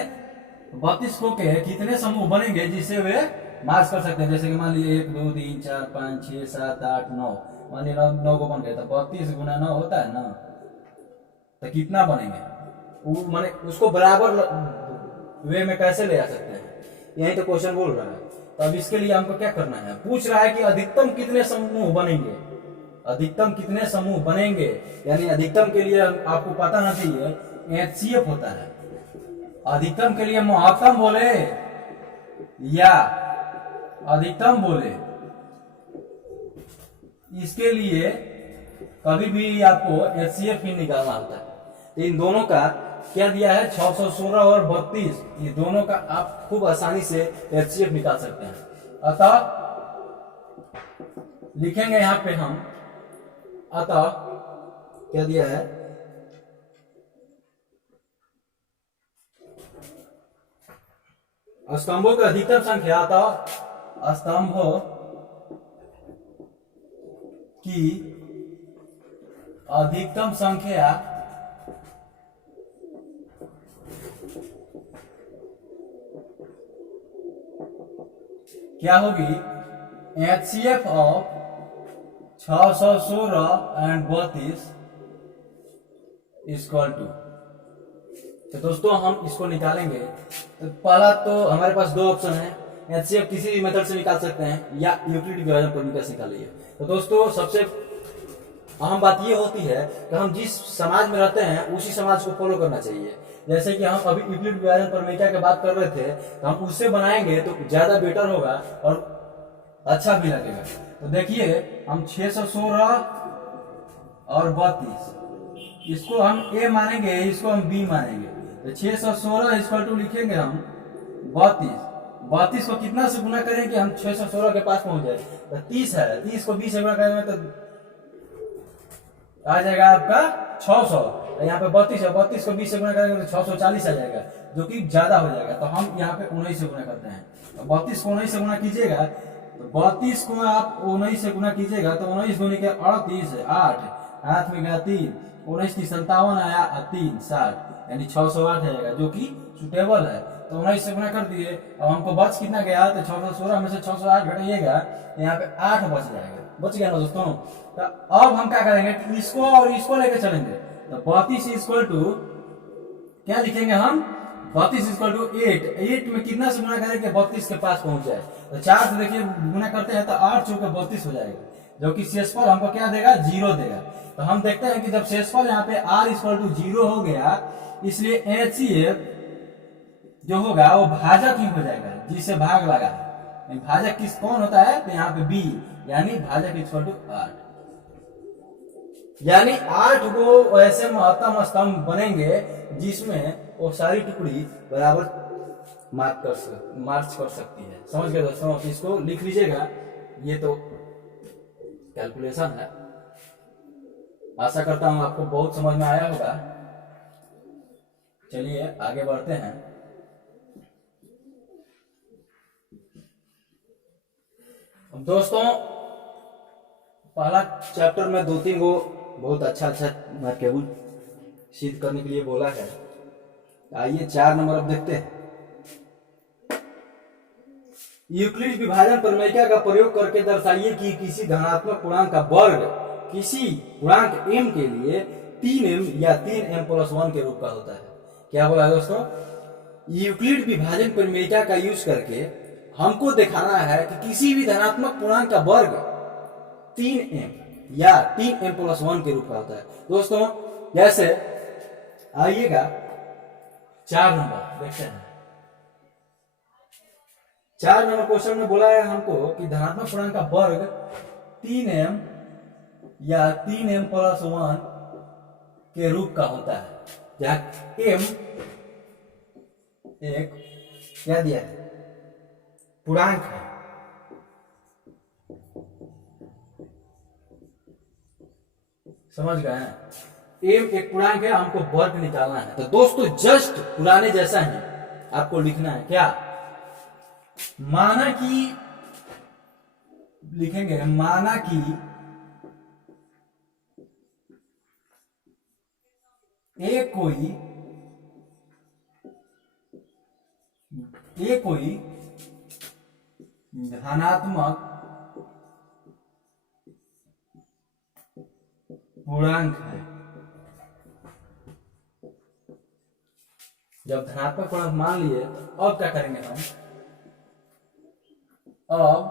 32 को के कितने समूह बनेंगे जिससे वे मार्च कर सकते हैं। जैसे कि मान लीजिए 1 2 3 4 5 6 7 8 9, मान लीजिए 9 को बन गए, तो 32 गुना 9 होता है ना, तो कितना बनेंगे वो माने उसको बराबर वे में कैसे ले आ सकते हैं, यही तो क्वेश्चन बोल रहा है। तो अब इसके लिए हमको क्या करना है, पूछ रहा है कि अधिकतम कितने समूह बनेंगे, अधिकतम कितने समूह बनेंगे। यानी अधिकतम के लिए आपको पता ना चाहिए HCF होता है। अधिकतम के लिए महत्तम बोले या अधिकतम बोले, इसके लिए कभी भी आपको HCF ही निकालना होता है। तो इन दोनों का क्या दिया है, 616 और 32, ये दोनों का आप खूब आसानी से HCF निकाल सकते हैं। अतः लिखेंगे यहां पे हम, अतः क्या दिया है, स्तंभों की अधिकतम संख्या, अतः स्तंभों की अधिकतम संख्या क्या होगी, HCF of 616 and 32 equal to. तो दोस्तों हम इसको निकालेंगे। तो पहला तो हमारे पास दो ऑप्शन है, HCF किसी भी मेथड से निकाल सकते हैं या यूक्लिड विभाजन प्रमेय से निकालिए। तो दोस्तों सबसे अहम बात ये होती है कि हम जिस समाज में रहते हैं उसी समाज को फॉलो करना चाहिए। जैसे कि हम अभी यूक्लिड विभाजन प्रमेय की बात कर रहे थे, तो हम उससे बनाएंगे तो ज्यादा बेटर होगा और अच्छा भी लगेगा। तो देखिए हम 616 और 32 इसको हम A मानेंगे, इसको हम B मानेंगे। तो 616 इक्वल टू लिखेंगे हम 32 को कितना से गुना करेंगे हम 616 के पास पहुंच जाए, तो 30 है, 30 को 20 से गुना करेंगे तो आ जाएगा आपका 600। यहाँ पे 32 है, 32 को 20 से गुना करेंगे तो 640 आ जाएगा, जो कि ज्यादा हो जाएगा। तो हम यहाँ पे 19 से गुना करते हैं। तो 32 को 19 से गुना कीजिएगा, तो 32 को आप 19 से गुना कीजिएगा तो 19 गुने के 38, 8 हाथ में गया 3, 19 की 57 आया 3 60, यानी 608 आएगा, जो कि सुटेबल है। तो 19 से गुना कर दिए। अब हमको बच कितना गया, तो 616 में से 608 घटाइएगा, यहाँ पे 8 बच जाएगा। बच गया ना दोस्तों। तो अब हम क्या करेंगे कि इसको और इसको लेके चलेंगे। तो 32 इक्वल टू क्या लिखेंगे हम, 32 इक्वल टू 8। 8 में कितना से गुना करेंगे 32 के पास पहुंच जाए। तो 4 से देखिए गुना करते हैं तो 8 चौके 32 हो जाएगा, जो कि शेषफल हमको क्या देगा, 0 देगा। तो हम देखते हैं कि जब शेषफल यहाँ पे r इक्वल टू 0 हो गया, इसलिए HCF जो होगा वो भाजक ही हो जाएगा, जिसे भाग लगा है। भाजक किस कौन होता है, तो यहाँ पे b, यानी भाजक इक्वल टू 8। यानी 8 को ऐसे महत्तम स्तंभ बनेंगे जिसमें वो सारी टुकड़ी बराबर मार्च कर सकती है। समझ गए दोस्तों, इसको लिख लीजिएगा, ये तो कैलकुलेशन है। आशा करता हूं आपको बहुत समझ में आया होगा। चलिए आगे बढ़ते हैं। अब दोस्तों पहला चैप्टर में 2-3 गो बहुत अच्छा टेबल सिद्ध करने के लिए बोला है। आइए 4 नंबर अब देखते हैं। यूक्लिड विभाजन प्रमेय का प्रयोग करके दर्शाइए कि किसी धनात्मक पूर्णांक का वर्ग किसी पूर्णांक m के लिए 3m या 3m+1 के रूप का होता है। क्या बोला दोस्तों, यूक्लिड विभाजन प्रमेय का यूज करके हमको दिखाना है कि किसी भी धनात्मक पूर्णांक का वर्ग 3m या 3m+1 के रूप का होता है। दोस्तों जैसे आइएगा 4 नंबर देखते हैं। 4 नंबर क्वेश्चन में बोला है हमको कि धनात्मक पूर्णांक का वर्ग 3m या 3m+1 के रूप का होता है, जहां m एक क्या दिया है, पूर्णांक है। समझ गए हैं, m एक पूर्णांक है, हमको वर्ग निकालना है। तो दोस्तों जस्ट पुराने जैसा ही आपको लिखना है। क्या माना कि लिखेंगे, माना कि कोई धनात्मक पूर्णांक है। जब धनात्मक पूर्णांक मान लिए, अब क्या करेंगे हम, अब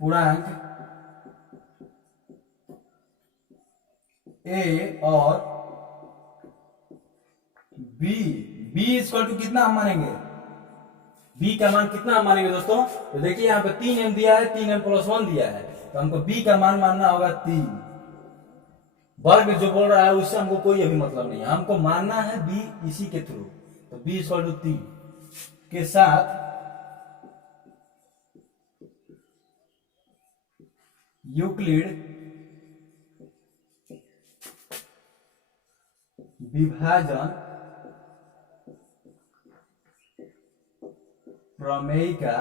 पूर्णांक a और b इक्वल टू कितना हम मानेंगे, b का मान कितना हम मानेंगे दोस्तों। तो देखिए यहाँ पे 3m दिया है, 3m+1 दिया है, तो हमको b का मान मानना होगा 3। वर्ग जो बोल रहा है उससे हमको कोई अभी मतलब नहीं है, हमको मानना है b इसी के थ्रू। तो b इक्वल टू 3 के साथ यूक्लिड विभाजन प्रमेय का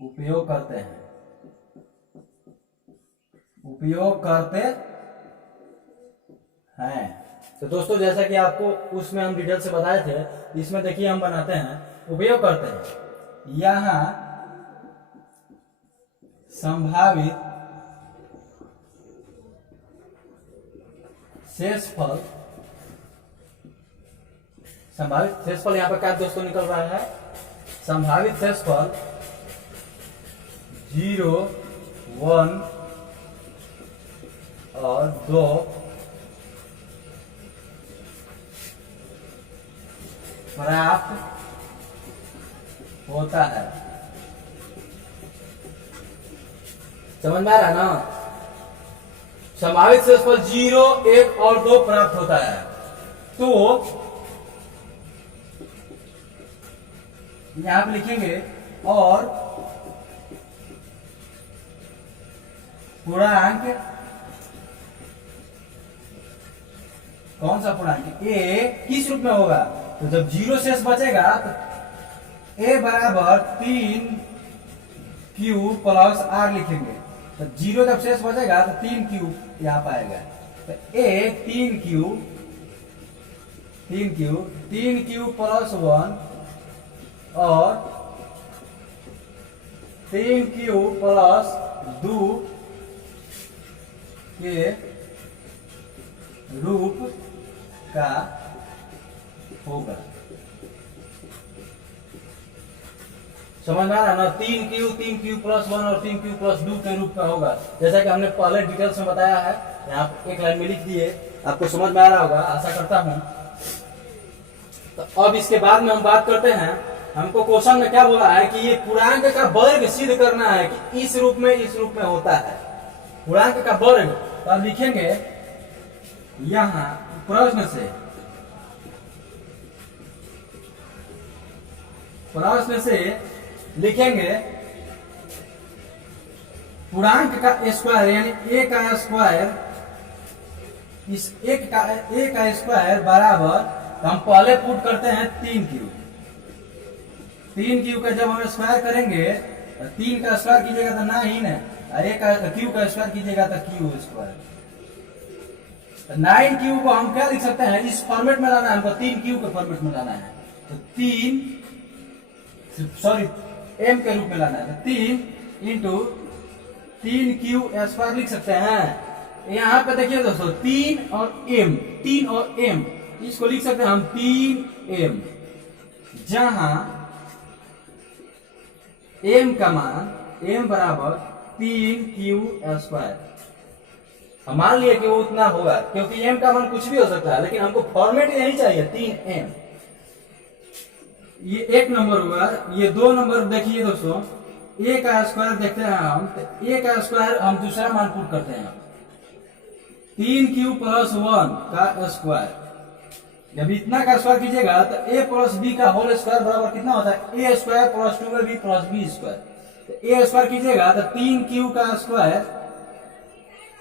उपयोग करते हैं। तो दोस्तों जैसा कि आपको उसमें हम डिटेल से बताए थे, इसमें देखिए हम बनाते हैं, उपयोग करते हैं। यहां संभावित शेषफल यहाँ पर क्या दोस्तों निकल रहा है, संभावित शेषफल 0, 1 और 2 प्राप्त होता है। समझ में आ रहा है ना, संभावित शेषफल 0, 1 और 2 प्राप्त होता है। तो यहां पे लिखेंगे और पूर्णांक, कौन सा पूर्णांक, a किस रूप में होगा, तो जब 0 शेष बचेगा तो a बराबर 3q+r लिखेंगे। तो 0 जब शेष बचेगा तो 3q यहां पाएगा। तो a 3q +1 और 3q प्लस 2 के रूप का होगा। समझ में आ रहा है ना? 3q प्लस 1 और 3q प्लस 2 के रूप का होगा, जैसा कि हमने पहले डिटेल्स में बताया है। यहाँ एक लाइन में लिख दिए, आपको समझ में आ रहा होगा, आशा करता हूं। तो अब इसके बाद में हम बात करते हैं, हमको क्वेश्चन में क्या बोला है कि ये पूर्णांक का वर्ग सिद्ध करना है कि इस रूप में होता है पूर्णांक का वर्ग। तो अब लिखेंगे यहां प्रश्न से लिखेंगे पूर्णांक का स्क्वायर यानी a का स्क्वायर, इस एक का स्क्वायर बराबर, तो हम पहले पुट करते हैं 3q का जब हम स्क्वायर करेंगे, 3 का स्क्वायर कीजिएगा तो 9, एक q का स्क्वायर कीजिएगा तो q स्क्वायर। 9q को हम क्या लिख सकते हैं, इस फॉर्मेट में लाना है हमको, 3q के फॉर्मेट में लाना है, तो m के रूप में लाना है, तो 3 इंटू 3q स्क्वायर लिख सकते हैं। यहाँ पे देखिए दोस्तों 3 और m, इसको लिख सकते हैं हम 3m, जहां m का मान m बराबर 3q स्क्वायर। मान लिया कि वो उतना होगा, क्योंकि m का मान कुछ भी हो सकता है, लेकिन हमको फॉर्मेट यही चाहिए 3m। ये एक नंबर हुआ। ये 2 नंबर देखिए दोस्तों, a का स्क्वायर देखते हैं हम, तो a का स्क्वायर हम दूसरा मान पुट करते हैं, 3q प्लस 1 का स्क्वायर। जब इतना का स्क्वायर कीजिएगा तो a प्लस b का होल स्क्वायर बराबर कितना होता है, a square plus 2ab plus b square. तो a स्क्वायर कीजिएगा तो 3q का स्क्वायर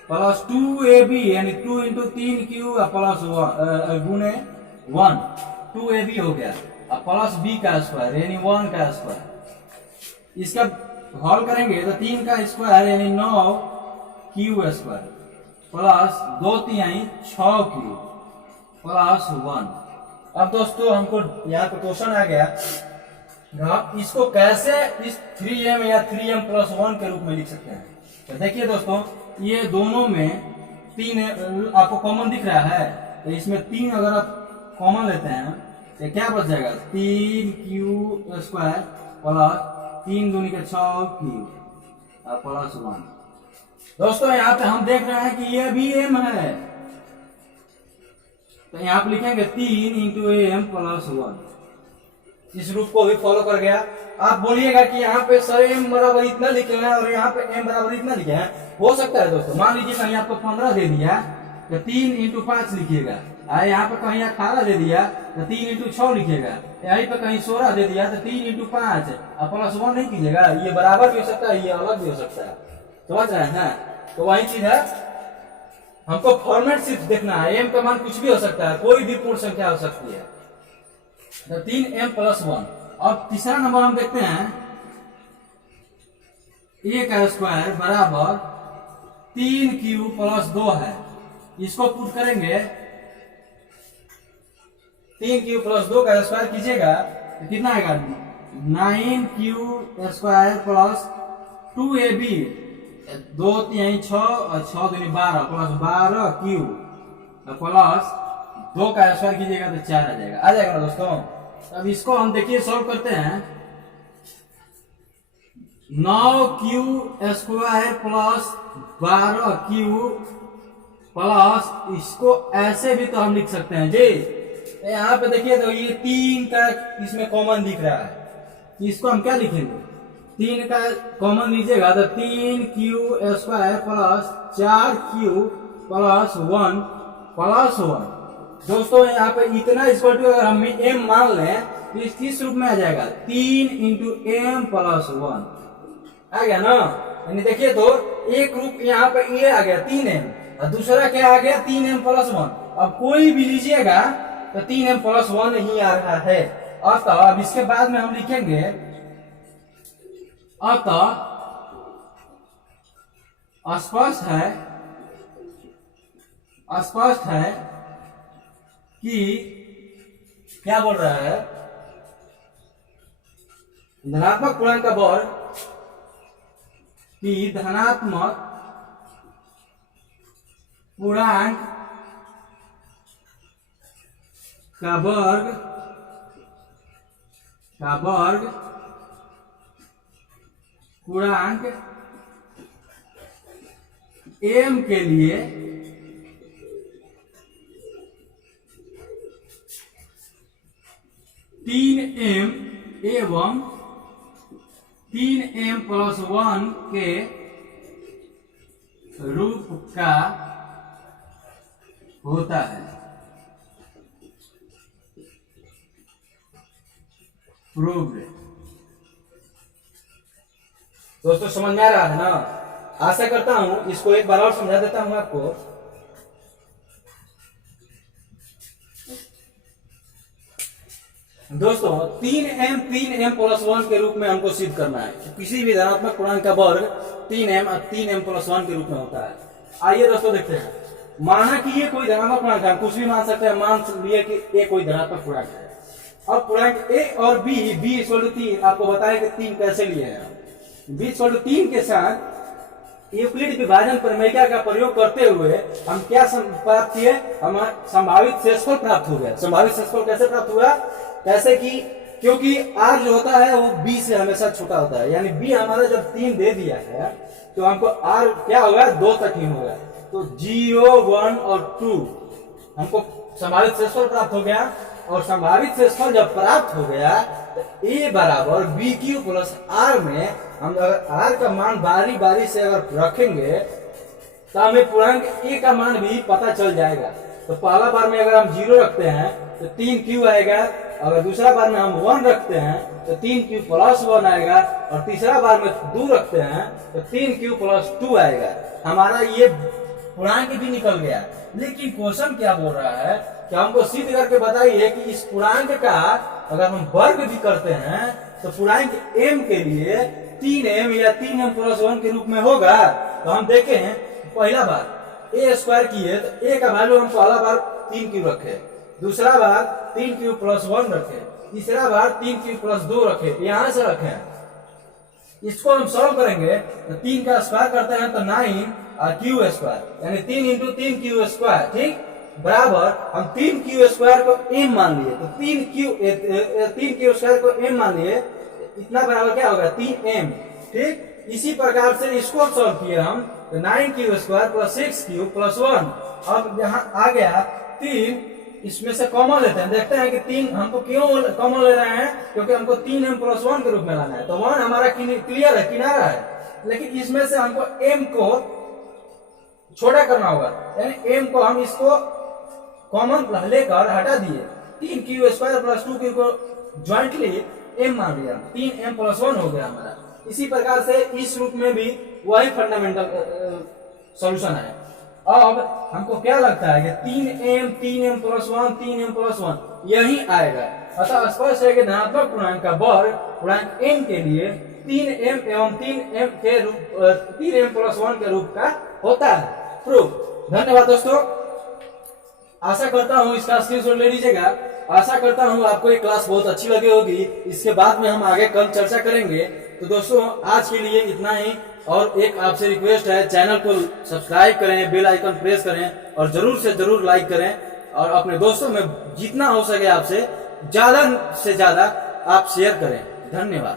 प्लस 2ab यानी 2 इंटू 3q प्लस 1 गुने 1, 2ab हो गया, और प्लस b का स्क्वायर यानी 1 का स्क्वायर। इसका हल करेंगे तो 3 का स्क्वायर यानी 9q square plus 2/3 6q plus 1। अब दोस्तों हमको यहाँ पे क्वेश्चन आ गया, आप इसको कैसे इस 3m या 3m प्लस 1 के रूप में लिख सकते हैं। तो देखिए दोस्तों, ये दोनों में 3 आपको कॉमन दिख रहा है, तो इसमें 3 अगर आप कॉमन लेते हैं तो क्या बच जाएगा, 3q स्क्वायर प्लस 3 दूनी के 6q प्लस 1। दोस्तों यहाँ पे हम देख रहे हैं कि ये भी m है, तो यहाँ पे लिखेंगे 3 इंटू m प्लस 1। इस रूप को भी फॉलो कर गया। आप बोलिएगा कि यहाँ पे सर m बराबर इतना लिखे हैं और यहाँ पे m बराबर इतना लिखे हैं, हो सकता है दोस्तों। मान लीजिए कहीं आपको 15 दे दिया तो 3 इंटू 5 लिखिएगा, यहाँ पे कहीं 18 दे दिया तो 3 इंटू 6 लिखिएगा, यहीं पे कहीं 16 दे दिया तो 3 इंटू 5 और प्लस 1 नहीं कीजिएगा। ये बराबर भी हो सकता है, ये अलग भी हो सकता है, समझ रहे हैं। तो वही चीज है, हमको फॉर्मेट सिर्फ देखना है, m का मान कुछ भी हो सकता है, कोई भी पूर्ण संख्या हो सकती है। तो 3m प्लस 1। अब तीसरा नंबर हम देखते हैं, a का स्क्वायर बराबर 3q प्लस 2 है, इसको पुट करेंगे, 3q प्लस 2 का स्क्वायर कीजिएगा तो कितना आएगा, 9q स्क्वायर प्लस 2ab, 2/3 6 और 6 दूनी 12 प्लस 12q प्लस 2 का स्क्वायर कीजिएगा तो 4 आ जाएगा ना दोस्तों। अब इसको हम देखिए सॉल्व करते हैं, 9q square plus 12q plus, इसको ऐसे भी तो हम लिख सकते हैं जी। यहाँ पे देखिए तो ये 3 का इसमें कॉमन दिख रहा है, इसको हम क्या लिखेंगे, 3 का कॉमन लीजिएगा तो 3q square plus 4q plus 1 plus 1। दोस्तों यहाँ पे इतना इक्वल टू अगर हम m मान लें तो इस किस रूप में आ जाएगा, 3 इंटू m प्लस 1 आ गया ना। यानी देखिए तो एक रूप यहाँ पे ये आ गया 3m और दूसरा क्या आ गया 3m प्लस 1। अब कोई भी लीजिएगा तो 3m प्लस 1 ही आ रहा है। अब इसके बाद में हम लिखेंगे, अतः स्पष्ट है कि क्या बोल रहा है, धनात्मक पूर्णांक का वर्ग p धनात्मक पूर्णांक का वर्ग पूर्णांक m के लिए तीन m एवं 3m+1 के रूप का होता है। प्रूव्ड। दोस्तों समझ में आ रहा है ना? आशा करता हूं, इसको एक बार और समझा देता हूं आपको। दोस्तों 3m+1 के रूप में हमको सिद्ध करना है कि किसी भी धनात्मक पूर्णांक का वर्ग 3m+1 के रूप में होता है। आइए दोस्तों देखते हैं। माना कि ये कोई धनात्मक पूर्णांक है, हम कुछ भी मान सकते हैं। मान लिए कि ये कोई धनात्मक पूर्णांक है। अब पूर्णांक a और b = 3, आपको बताया कि 3 कैसे लिए हैं। b = 3 के साथ यूक्लिड विभाजन प्रमेय का प्रयोग करते हुए हम क्या प्राप्त किए? हम संभावित शेषफल प्राप्त हो गया। संभावित शेषफल कैसे प्राप्त हुआ? कैसे कि क्योंकि r जो होता है वो b से हमेशा छोटा होता है, यानी b हमारा जब 3 दे दिया है तो हमको r क्या होगा? 2 तक ही होगा। तो 0, 1 और 2 हमको संभावित शेषफल प्राप्त हो गया। और संभावित शेषफल जब प्राप्त हो गया तो a बराबर BQ + r में हम अगर r का मान बारी बारी से अगर रखेंगे तो हमें पूर्णांक a का मान भी पता चल जाएगा। तो पहला बार में अगर हम 0 रखते हैं तो 3q आएगा। अगर दूसरा बार में हम 1 रखते हैं तो 3q + 1 आएगा। और तीसरा बार में 2 रखते हैं तो 3q + 2 आएगा। हमारा ये पूर्णांक भी निकल गया। लेकिन क्वेश्चन क्या बोल रहा है कि हमको सिद्ध करके बताइए कि इस पूर्णांक का अगर हम वर्ग भी करते हैं तो पूर्णांक m के लिए 3m या 3m+1 के रूप में होगा। तो हम देखें, पहला बार a² किए तो a का वैल्यू हम पहला बार 3q रखे, दूसरा बार 3q + 1 रखे, तीसरा बार 3q + 2 रखे, यहां से रखे। इसको हम सॉल्व करेंगे तो 3 का स्क्वायर करते हैं तो 9 और q² यानी 3 × 3q², ठीक, बराबर हम 3q² को m मान लिए। तो 3q² को m मान लिए, इतना बराबर क्या होगा? 3m, ठीक। इसी प्रकार से इसको सॉल्व किए हम तो 9q² + 6q + 1। अब यहाँ आ गया 3, इसमें से कॉमन लेते हैं। देखते हैं कि 3 हमको क्यों कॉमन ले रहे हैं? क्योंकि हमको 3m+1 के रूप में लाना है। तो 1 हमारा क्लियर है, किनारा है। लेकिन इसमें से हमको m को छोटा करना होगा, यानी m को हम इसको कॉमन लेकर हटा दिए। 3q² + 2q को ज्वाइंटली m मान लिया, 3m+1 हो गया हमारा। इसी प्रकार से इस रूप में भी वही फंडामेंटल सॉल्यूशन है। अब हमको क्या लगता है कि 3m+1 यही आएगा। अतः स्पष्ट है कि धनात्मक पूर्णांक का वर्ग पूर्णांक m के लिए 3m एवं 3m+1 के रूप का होता है। प्रूफ। धन्यवाद दोस्तों, आशा करता हूँ इसका स्क्रीनशॉट ले लीजिएगा। आशा करता हूँ आपको ये क्लास बहुत अच्छी लगी होगी। इसके बाद में हम आगे कल चर्चा करेंगे। तो दोस्तों आज के लिए इतना ही। और एक आपसे रिक्वेस्ट है, चैनल को सब्सक्राइब करें, बेल आइकन प्रेस करें और जरूर से जरूर लाइक करें। और अपने दोस्तों में जितना हो सके आपसे ज्यादा से ज्यादा आप शेयर करें। धन्यवाद।